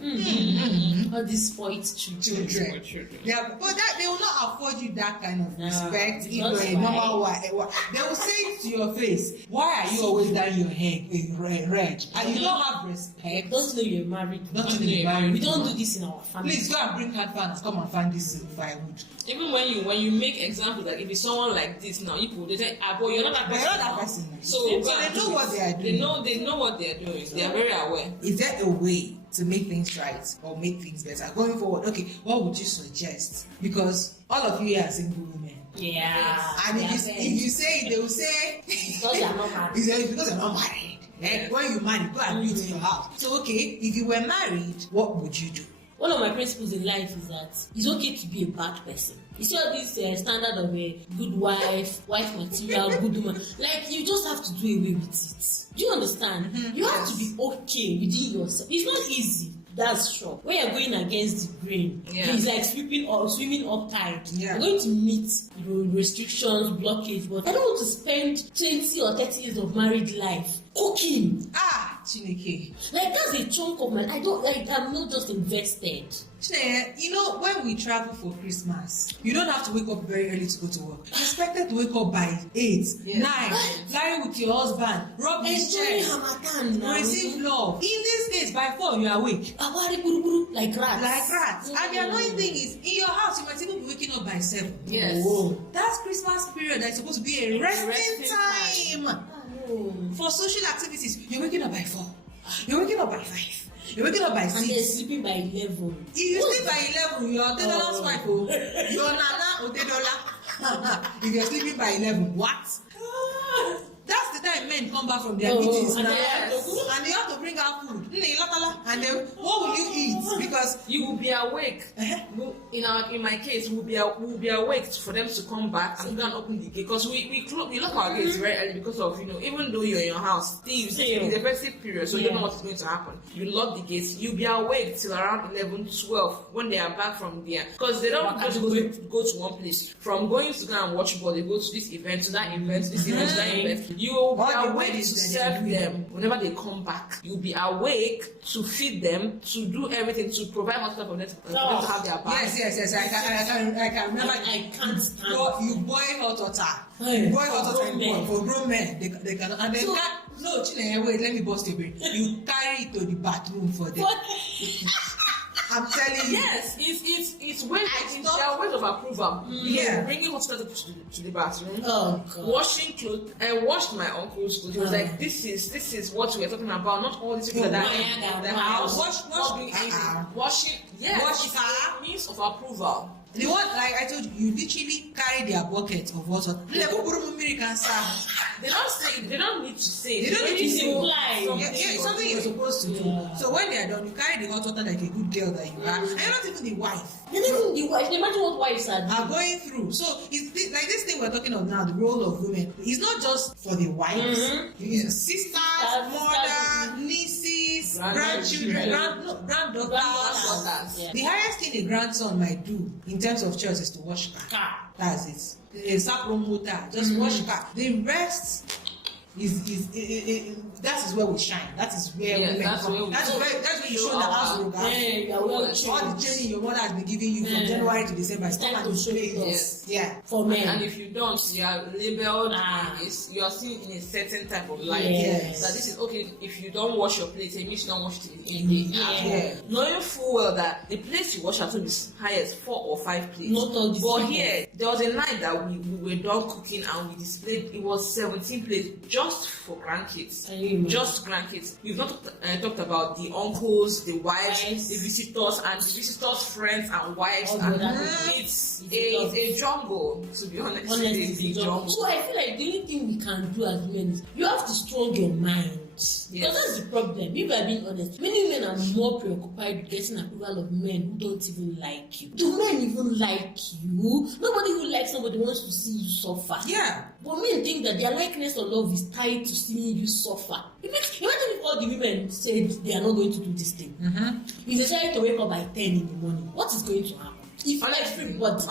All these spoiled children. children. Yeah, but that they will not afford you that kind of respect if that's you're a why. normal one. They will say it to your face, why are you always dyeing your hair in red? And you don't have respect. Don't know you're married. Don't you know you're married? We don't do this in our family. Please go and bring hand fan and come and find this firewood. Even when you make examples, like if it's someone like this now, people they say, boy, you're not that But person. you're not that now." person. So So go they and know do what it. they are doing. They know what they are doing. They are very aware. Is there a way to make things right or make things better going forward? Okay, what would you suggest? Because all of you here are single women. Yeah. And Yeah, if you say it, they will say Because you're not married. it's because you're not married. Yes. When you marry, go and do it in your house. So okay, if you were married, what would you do? One of my principles in life is that it's okay to be a bad person. You saw this standard of a good wife material, good woman. Like, you just have to do away with it. Do you understand? You have to be okay within yourself. It's not easy. That's sure. When you're going against the grain, it's like swimming up tide. Yeah. You're going to meet restrictions, blockage, but I don't want to spend 20 or 30 years of married life cooking. Chineke. Like, that's a chunk of my. I'm not just invested. Chineke, you know, when we travel for Christmas, you don't have to wake up very early to go to work. You're expected to wake up by 8, 9, lie with your husband, rub his chest, receive love. In this case, by 4, you are awake. Like rats. Like rats. And the annoying thing is, in your house, you might even be waking up by 7. Yes. Whoa. That's Christmas period that's supposed to be a resting time. For social activities, you're waking up by 4. You're waking up by 5. You're waking up by 6. And they're sleeping by 11. If you sleep by 11, you're Odedola's wife. You're Nana Odedola. If you're sleeping by 11, what? That's the time men come back from their meetings and now. they And they have to bring out food. And then, what will you eat? Because You will be awake. In my case, we'll be awake for them to come back and go and open the gate, because we lock our gates very early because of, even though you're in your house, thieves. It's a festive period, so you don't know what's going to happen. You lock the gates. You'll be awake till around 11, 12 when they are back from there, because they don't just go to one place. From going to go and watch ball, they go to this event, to that event, to this event, to that event. You will be All the awake to weddings that they serve are doing. them whenever they come back. You'll be awake to feed them, to do everything, to provide water for them to have their bath. yes, I can remember. I can't stand You boil hot water. Hey, You boil hot for water grown men. for grown men. They can, and they can't. No, Chinenye, wait, let me bust your brain. You carry it to the bathroom for them. I'm telling you. Yes, it's ways. I There are ways of approval. Yeah. Bringing hot water to the bathroom. Oh, God. Washing clothes. I washed my uncle's clothes. He was like, "This is what we're talking about. Not all these people that are in the house. Wash- doing anything. Washing. Yes. Wash It's her. a means of approval. The one, like I told you, you literally carry their bucket of water. They don't say. They don't need to say. They don't need to It's say. implied. Yeah, it's something you're supposed to do. Yeah. So when they are done, you carry the hot water like a good girl that you are. And you're not even the wife. They don't even the wife. Imagine what wives are doing. Are going through. So it's like this thing we're talking of now, the role of women. It's not just for the wives. It's sisters, mother, nieces, grandchildren, granddaughters. Granddaughters. Yeah. The highest thing a grandson might do in terms of chores is to wash car. Car. That's it. A sapro motor, just wash car. The rest, that is where we shine. That is where women that's come. where That's where you show the house all the training your mother has been giving you from January to December. It's time to show it. Yes. Yeah. For men. And if you don't, you are labeled. You are seen in a certain type of life. Yes. That this is okay. If you don't wash your plate, it means you don't wash it in the knowing full well that the place you wash at home is highest 4 or 5 plates. Not all the but same. here there was a night that we were done cooking and we displayed. It was 17 plates just for grandkids. Just grandkids. We've not talked about the uncles, the wives, the visitors, and the visitors' friends and wives. It's a jungle. To be honest, it's a big jungle. So I feel like the only thing we can do as men is you have to strong your mind. Because that's the problem. If I'm being honest, many men are more preoccupied with getting approval of men who don't even like you. Do men even like you? Nobody who likes somebody wants to see you suffer. Yeah. But men think that their likeness or love is tied to seeing you suffer. Imagine if all the women said they are not going to do this thing. If they decide to wake up by 10 in the morning, what is going to happen? If everybody,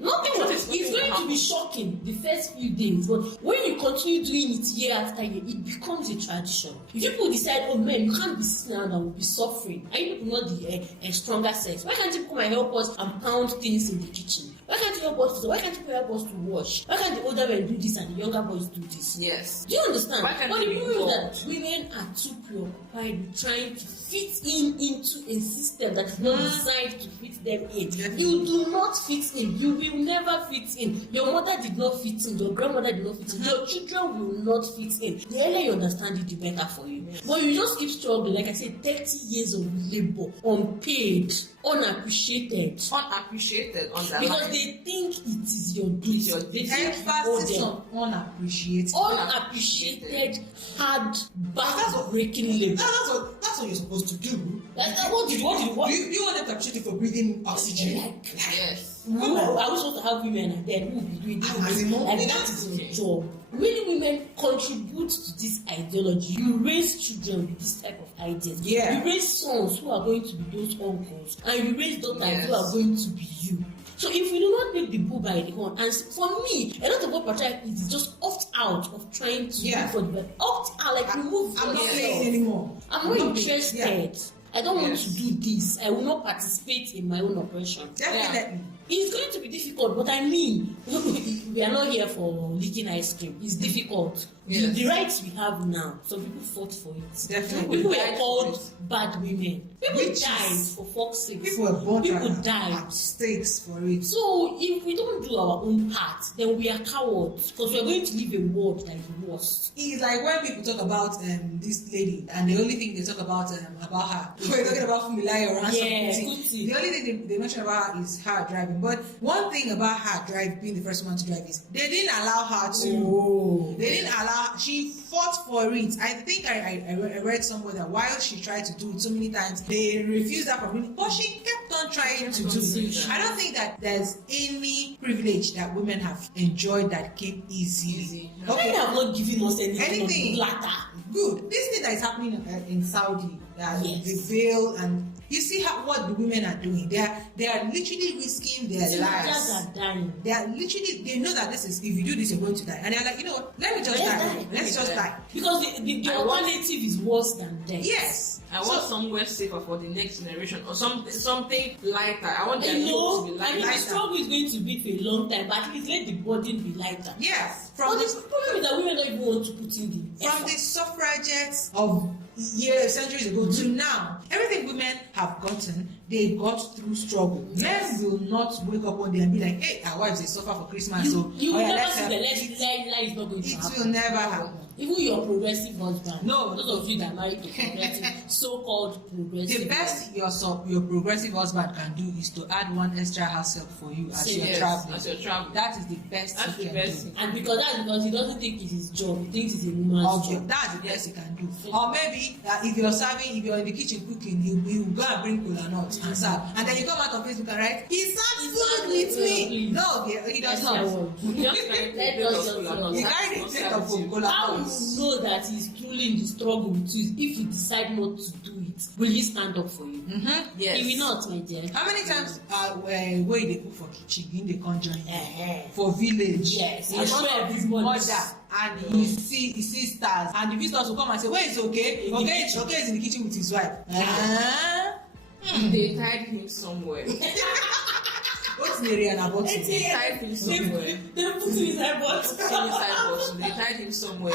nothing is going to be shocking the first few days, but when you continue doing it year after year, it becomes a tradition. If people decide, oh man, you can't be sitting around and will be suffering, and you people not the stronger sex, why can't you come and help us and pound things in the kitchen? Why can't you help us to? Why can't you help us to wash? Why can't the older men do this and the younger boys do this? Yes. Do you understand? Why can't but they the be problem is involved? that women are too preoccupied with trying to fit into a system that is not designed to fit them in. You do not fit in. You will never fit in. Your mother did not fit in. Your grandmother did not fit in. Your children will not fit in. The earlier you understand it, the better for you. Yes. But you just keep struggling. Like I said, 30 years of labor, unpaid, unappreciated. Unappreciated on that because line. they think it is your duty. They think Emphasis on unappreciated. Unappreciated, hard, back-breaking labor. That's what you're supposed to do. What did You want them to appreciate you for breathing oxygen. Yes. I was supposed to have women and then who will be doing this? Like that is your job. Many women contribute to this ideology. You raise children with this type of ideas. Yeah. You raise sons who are going to be those uncles, and you raise daughters who are going to be you. So if you do not make the bull by the horn, and for me, a lot of what patriarchy is just opt out of trying to look for the opt out, like remove I'm not yourself. playing anymore. I'm not interested. I don't want to do this. I will not participate in my own oppression. Definitely. It's going to be difficult, but I mean, we are not here for licking ice cream. It's difficult. Yes. The rights we have now, some people fought for it. Definitely. People were called bad women. People died for fuck's sake. People were born People died. Stakes for it. So if we don't do our own part, then we are cowards because we are going to live a world like the worst. It's like when people talk about this lady, and the only thing they talk about her, we're talking about Fumilayo or Kuti. The only thing they mention about her is her driving. But one thing about her being the first one to drive is they didn't allow her to. They didn't allow. She fought for it. I think I read somewhere that while she tried to do it so many times, they refused her from it, but she kept on trying to do it. I don't think that there's any privilege that women have enjoyed that came easy. Okay, they have not given us anything. Good. This thing that is happening in Saudi, the veil, and you see what the women are doing. They are literally risking their lives. Are dying. They are literally, they know that this is, if you do this, you're going to die, and they're like, let me just die. Let's just die. Because the alternative is worse than death. Yes. I want somewhere safer for the next generation, or something lighter. I want their to be lighter. I mean, the struggle is going to be for a long time, but at least let the burden be lighter. Yes. But the problem is that women don't even want to put in the effort. From the suffragettes of centuries ago to now, everything women have gotten, they got through struggle. Men will not wake up one day and be like, hey, our wives, they suffer for Christmas. You will never see the lie is not going to happen. It will never happen. Even your progressive husband. No. Those of you that married a progressive, so-called progressive. The best your progressive husband can do is to add one extra house help for you as you're traveling. That is the best he can do. And because he doesn't think it's his job, he thinks it's a woman's job. That's the best he can do. Or maybe if you're in the kitchen cooking, he will go and bring cola nuts and serve. And then you come out on Facebook and write, he serves food with me. No, he does not. You carry the plate of cola nuts. You know that he's truly in the struggle with you. If you decide not to do it, will he stand up for you? Yes. He will not, my dear. How many times where they cook for kitchen, they can't join for village? Yes. In front of his mother and he sees stars, and the visitors will come and say, where is okay? Okay is in the kitchen with his wife. They tied him somewhere. What's Mary and about him? They tied him somewhere. They put him inside box. They tied him somewhere.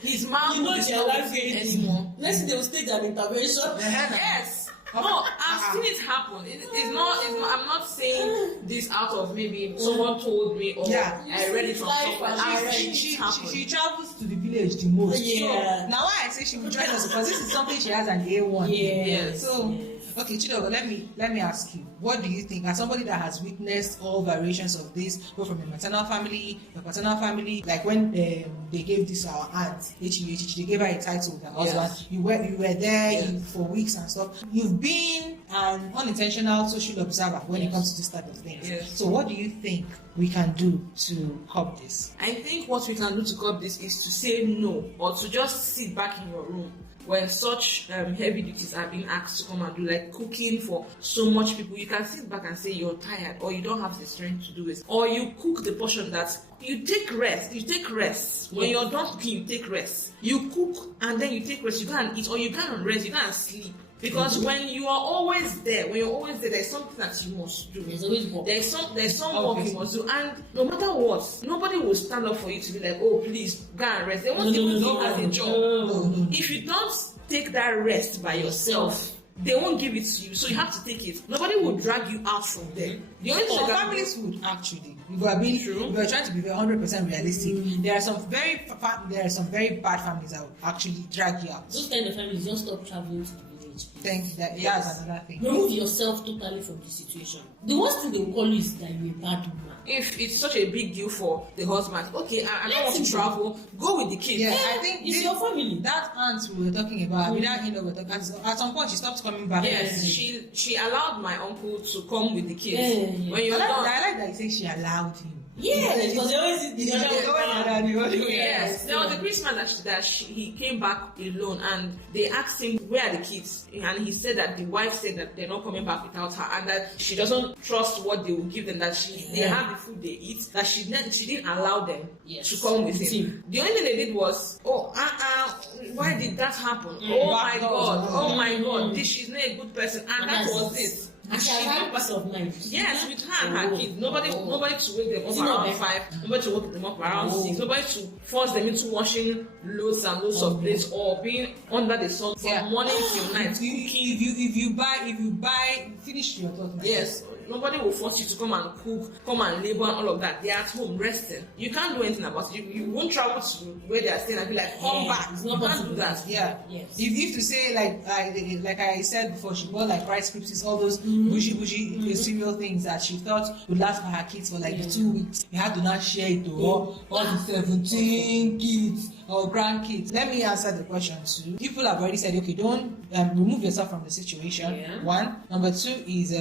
His mouth is not working anymore. Next thing they will stage an intervention. Yes. No, I've seen it happen. It's not. I'm not saying this out of maybe someone told me or I read it from somewhere. She travels to the village the most. Yeah. So now why I say she will join us, because this is something she has an A1. Yeah. So okay, Chidogo, let me ask you, what do you think, as somebody that has witnessed all variations of this, both from your maternal family, your paternal family, like when they gave this our aunt, Yaayyy, they gave her a title with her husband. You were there for weeks and stuff. You've been an unintentional social observer when it comes to this type of things. Yes. So what do you think we can do to curb this? I think what we can do to curb this is to say no, or to just sit back in your room when such heavy duties are being asked to come and do, like cooking for so much people. You can sit back and say you're tired, or you don't have the strength to do it, or you cook the portion that you take rest. When you're done cooking, you take rest. You cook and then you take rest. You go and eat, or you go and rest. You go and sleep. Because when you are always there, there's something that you must do. There's always work. There's some work you must do, and no matter what, nobody will stand up for you to be like, oh, please go and rest. They won't even do it as a job. No. If you don't take that rest by yourself, they won't give it to you, so you have to take it. Nobody will drag you out from there. The only thing families would actually, if we are being true, we are trying to be 100% realistic. There are some very bad families that will actually drag you out. Those kind of families don't stop traveling to the village. Thank you. That's another thing. Remove yourself totally from the situation. The worst thing they will call you is that you're a bad woman. If it's such a big deal for the husband, okay, I don't want to travel, go with the kids. Yeah, I think it's your family. That aunt we were talking about, at some point she stopped coming back. Yes, she allowed my uncle to come with the kids. Yeah. When you're done, I like that you say she allowed him. Yes, because they always the other way. Yes, there was a Christmas that he came back alone, and they asked him where are the kids, and he said that the wife said that they're not coming back without her, and that she doesn't trust what they will give them, that they have the food they eat, that she didn't allow them to come with him. The only thing they did was, why did that happen? Oh my God, she's not a good person, and that was it. And she had peace of mind. Yes, with her and her kids. Nobody to wake them up around 5. Nobody to wake them up around 6. Nobody to force them into washing loads and loads of plates, or being under the sun from morning till night. If you buy, finish your thought. Yes. Nobody will force you to come and cook, come and labor and all of that. They are at home resting. You can't do anything about it. You won't travel to where they are staying and be like, come back. You can't do that. Yeah. Yes. If to say like I said before, she bought like Rice Krispies, all those bougie cereal things that she thought would last for her kids for like 2 weeks. You have to now share it to all the 17 kids or grandkids. Let me answer the question too. People have already said, okay, don't remove yourself from the situation. Yeah. 1. Number 2 is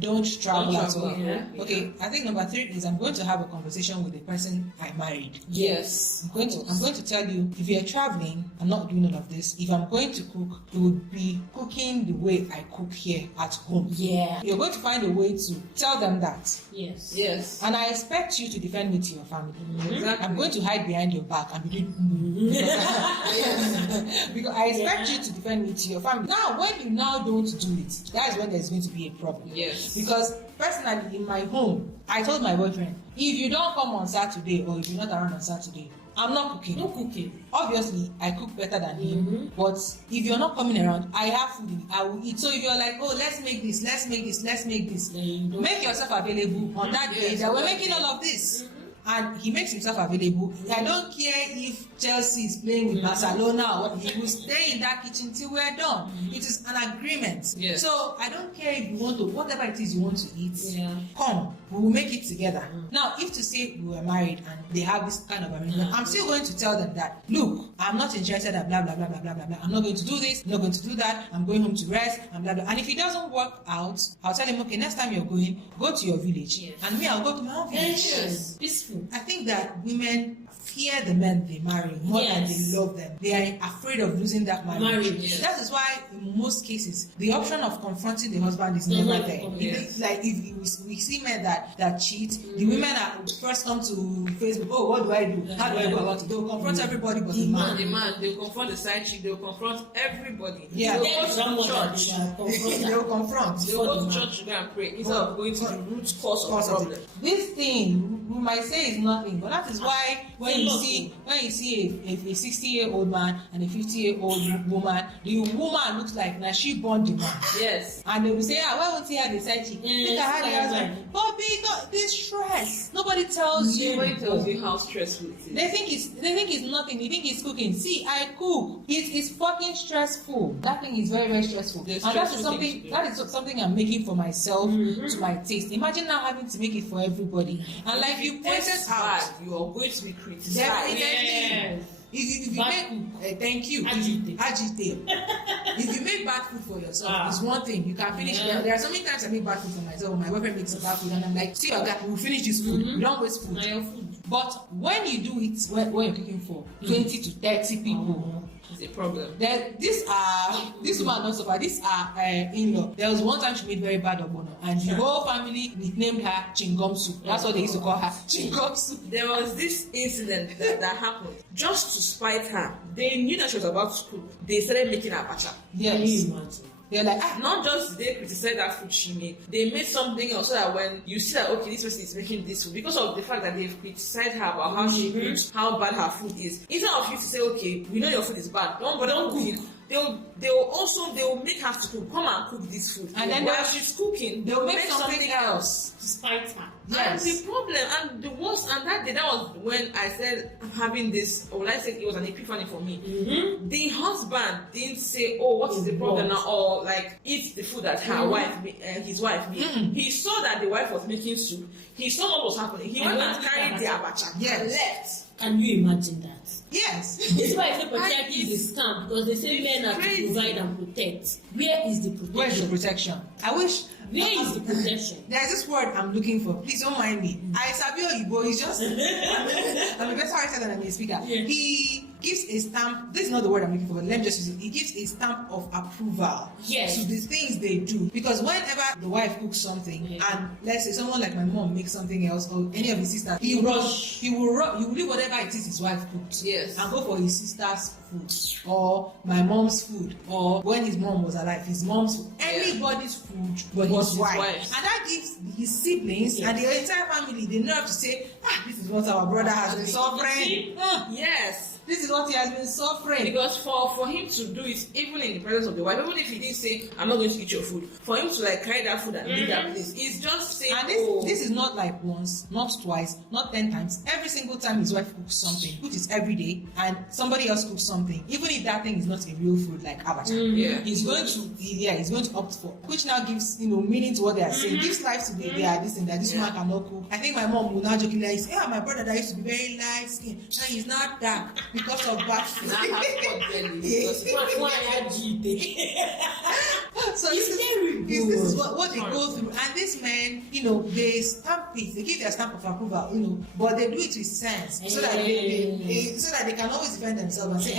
don't travel at all. Yeah. Okay, I think number 3 is I'm going to have a conversation with the person I married. Yes. I'm going to tell you, if you're traveling, I'm not doing all of this. If I'm going to cook, it would be cooking the way I cook here at home. Yeah. You're going to find a way to tell them that. Yes. And I expect you to defend me to your family. Exactly. I'm going to hide behind your back and be doing because I expect you to defend me to your family. Now, when you now don't do it, that is when there's going to be a problem. Yes. Because personally, in my home, I told my boyfriend, if you don't come on Saturday or if you're not around on Saturday, I'm not cooking. No cooking. Obviously, I cook better than him. But if you're not coming around, I have food. I will eat. So if you're like, oh, let's make this, make yourself available on that day that we're making all of this. And he makes himself available. I don't care if Chelsea is playing with Barcelona or what, he will stay in that kitchen till we're done. It is an agreement. Yes. So I don't care if you want to, whatever it is you want to eat, come, we will make it together. Now, if to say we were married and they have this kind of arrangement, I'm still going to tell them that, look, I'm not interested in blah, blah, blah, blah, blah, blah, blah. I'm not going to do this, I'm not going to do that, I'm going home to rest, and blah, blah. And if it doesn't work out, I'll tell him, okay, next time you're going, go to your village. And me, I'll go to my own village. Yes. Peaceful. I think that women fear the men they marry more than Yes. they love them. They are afraid of losing that marriage. Yes. That is why in most cases the option of confronting the husband is Does never not there. come, It's like if we see men that cheat, the women are first come to Facebook. Oh, what do I do? How do I go about it? They will confront everybody but the man. The man, they will confront the side chick, they will confront everybody. Yeah. They Then will go someone to that church. they are confronted. They will confront. They will go to church to go and pray instead of going to the root cause of the problem. This thing we might say is nothing, but that is why when you see a 60-year-old man and a 50-year-old woman, the woman looks like now she born the man. Yes. And they will say, why won't he have the side chick? Look at how the husband. But because this stress, nobody tells you. Nobody tells you how stressful it is. They think it's nothing. They think it's cooking. See, I cook. It is fucking stressful. That thing is very, very stressful. And that is something I'm making for myself to my taste. Imagine now having to make it for everybody. And like you pointed out, you are going to be criticized. definitely. If you make thank you. Agitate. If you make bad food for yourself, it's one thing. You can finish. Yeah. There are so many times I make bad food for myself. My boyfriend makes a bad food, and I'm like, see, we'll finish this food. We don't waste food. Now your food. But when you do it, when you're cooking for 20 to 30 people, It's a problem. this woman not so bad. These are in-law. There was one time she made very bad ogbono, and the whole family nicknamed her Chingom soup. That's what they used to call her, Chingom soup. There was this incident that happened. Just to spite her, they knew that she was about to cook. They started making abacha. Can Yes, you imagine? they're like, Not just did they criticize that food she made, they made something else so that when you see that okay, this person is making this food because of the fact that they've criticized her about how she cooks, how bad her food is. Instead of you to say, okay, we know your food is bad, don't cook. They'll make her to cook. Come and cook this food. And then while she's cooking, they'll make something else. To spite her. Yes. And the problem, and the worst, and that day, that was when I said I'm having this, or I said it was an epiphany for me. The husband didn't say, "Oh, what is the problem now?" Or like, eat the food that her wife, his wife made. He saw that the wife was making soup. He saw what was happening. He went and carried the abacha. Yes. And left. Can you imagine that? Yes. This is why I say patriarchy is a scam because they say men are to crazy. provide and protect. Where is the protection? Where's the protection? I wish. Where is the protection? There's this word I'm looking for. Please don't mind me. I sabi Oyibo. He's just. I'm a better writer than I'm a speaker. Yeah. He gives a stamp. This is not the word I'm looking for, but let me just use it. He gives a stamp of approval Yes. to the things they do. Because whenever the wife cooks something, and let's say someone like my mom makes something else, or any of his sisters, he will leave whatever it is his wife cooked. Yes. And go for his sister's food, or my mom's food, or when his mom was alive, his mom's food. Anybody's food but his wife. And that gives his siblings and the entire family the nerve to say, this is what our brother has been suffering. Yes. This is what he has been suffering. Because for him to do it, even in the presence of the wife, even if he didn't say, I'm not going to eat your food, for him to like carry that food and leave that place, it's just saying, And this is not like once, not twice, not 10 times. Every single time his wife cooks something, which is every day, and somebody else cooks something, even if that thing is not a real food like abacha, he's going to opt for, which now gives meaning to what they are saying, gives life to they are this and that. This woman cannot cook. I think my mom will now jokingly say, my brother that used to be very light skinned, now he's not dark because of bad food. So this is what they go through, and these men, they stamp it, they give their stamp of approval, but they do it with sense, so that they can always defend themselves and say,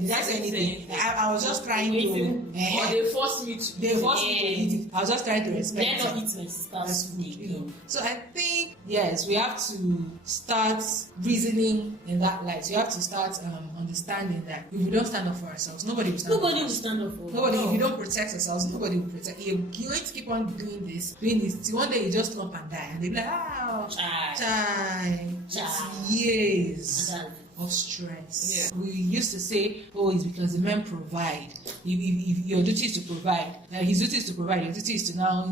did I say anything? I was just trying to. Or they forced me to. They forced me to eat it. I was just trying to respect Let not eat my sister's food. So I think yes, we have to start reasoning in that light. You have to start understanding that if we don't stand up for ourselves, nobody will stand up. Nobody will stand up for us. Nobody. If you don't protect ourselves, nobody will protect you. You're going to keep on doing this. Till one day you just slump and die, and they'll be like, it's years of stress. We used to say, it's because the men provide. If your duty is to provide, his duty is to provide, your duty is to now,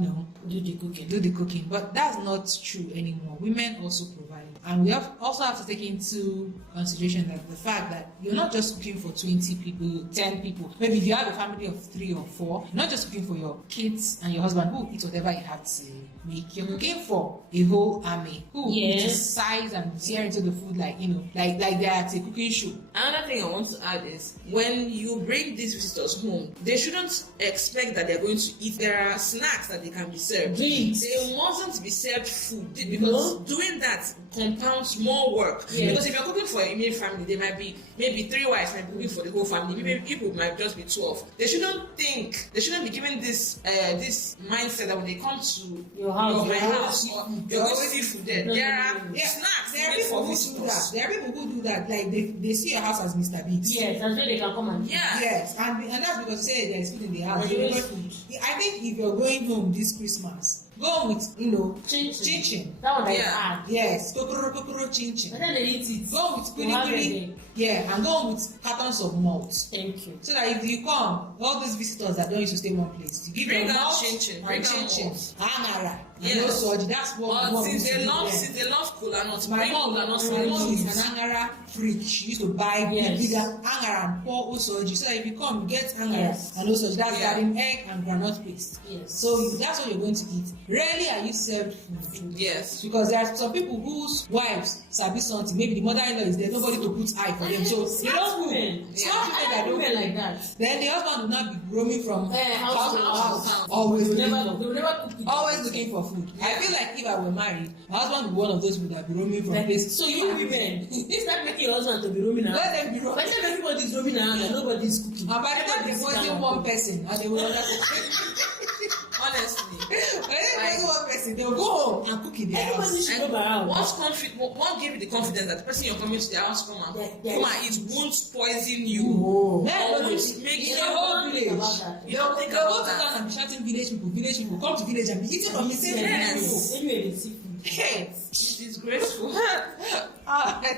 do the cooking. But that's not true anymore. Women also provide. And we also have to take into consideration that the fact that you're not just cooking for 20 people, 10 people. Maybe if you have a family of 3 or 4, you're not just cooking for your kids and your husband who eat whatever you have to make. You're cooking for a whole army who size and tear into the food like they are at a cooking show. Another thing I want to add is when you bring these visitors home, they shouldn't expect that they're going to eat. There are snacks that they can be served. Drinks. They mustn't be served food because doing that compounds more work. Yes. Because if you're cooking for your immediate family, there might be maybe 3 wives might be cooking for the whole family. Maybe people might just be 12. They shouldn't be given this mindset that when they come to Your house, my house, or you're going to see food there. There are snacks There are made people for who do that. visitors. There are people who do that. Like they see your house as Mr. Biggs. Yes, that's where they can come and Yeah. Yes, and that's because you say there is food in the house. There is food. I think if you're going home this Christmas, go with Chin chin. That one that is Yeah. hard. Yes, kokoro chin By chin. the time they eat it, Go with you have kuli. it. Yeah, and go with cartons of malt. Thank you. So that if you come, all these visitors that don't used to stay one place, you give Bring them out malt chin-chin, and bring out chin-chin, malt. angara, and Yes. no soji. That's what Since they love yeah. cola nuts, My bring mom cola nuts is leaves. an angara freak. She used to buy Yes. big angara and pour osoji. So that if you come, you get angara Yes. and osoji. That's Yeah. garden egg and groundnut paste. Yes. So that's what you're going to eat. Rarely are you served food. Yes. Because there are some people whose wives sabi something. Maybe the mother-in-law is there, nobody to put eye for them. So they don't cook. women. Smart women that don't women cook. like that. Then the husband will not be roaming from house to house, Always They always will looking never cook it. always looking for food. I feel like if I were married, my husband would be one of those people that be roaming from place. So you women, start making your husband to be roaming around. Let them be By roaming. the time everybody is roaming around and nobody is cooking. And by the time they're poisoning one person, and they will understand. Honestly. By the time they poison one person, they will go home and cook in their Everybody house. should roam around. What give you the confidence that the person you're coming to their house come and Yeah. eat won't poison you? Then Or they won't will- make in you the whole village. about that. You don't think They'll go about to town that. and be shouting village people, come to village and be eating from the same Yes. village. Anyway, they see food. Yes. It's disgraceful. I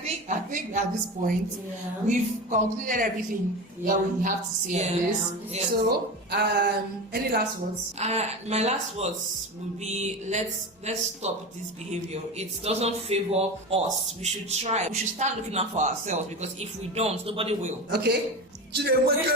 think at this point Yeah. we've concluded everything that we have to say on Yeah. this. Yes. So, any last words? My last words would be let's stop this behavior. It doesn't favor us. We should try. We should start looking out for ourselves, because if we don't, nobody will. Okay. Chinenye Nweke.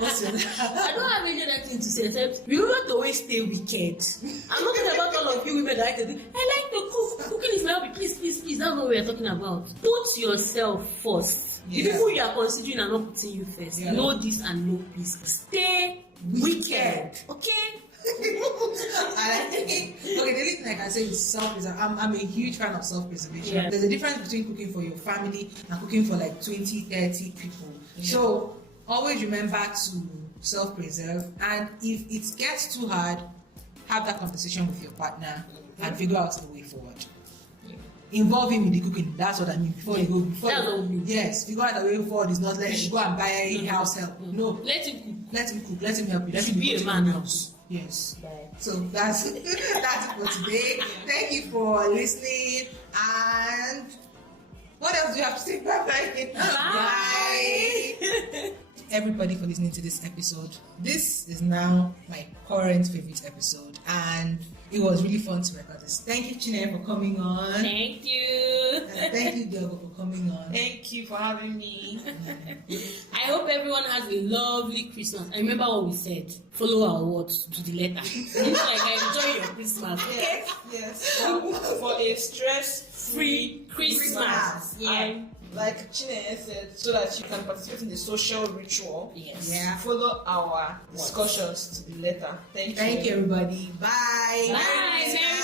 What's your I don't have any other thing to say except remember to always stay wicked. I'm not talking about all of you women that like to do. I like to cook. Cooking is my hobby. Please. That's what we are talking about. Put yourself first. The Yeah. people you are considering are not putting you first. Yeah. Know this and know this. Stay wicked. Okay? And I think, the only thing I can say is self-preservation. I'm a huge fan of self-preservation. Yeah. There's a difference between cooking for your family and cooking for like 20, 30 people. So always remember to self-preserve, and if it gets too hard, have that conversation with your partner and figure out the way forward. Involve him in the cooking. That's what I mean. Before you go, That's what we mean. yes, figure out the way forward. Is not like you go and buy house help. No, Let him cook. let him cook. Let him help you. Let should him be a put man in now. meals. Yes. Bye. So that's it for today. Thank you for listening. And what else do you have to say? Bye. Bye. Everybody for listening to this episode. This is now my current favorite episode, and it was really fun to record this. Thank you, Chinenye, for coming on. Thank you. And thank you, Diogo, for coming on. Thank you for having me. I hope everyone has a lovely Christmas. And remember what we said. Follow our words to the letter. It's like enjoy your Christmas. Okay? Yes. For a stress-free Christmas. Yeah. And like Chinenye said, so that you can participate in the social ritual. Yes. Yeah. Follow our discussions to the letter. Thank you. Thank you, everybody. Bye. Bye.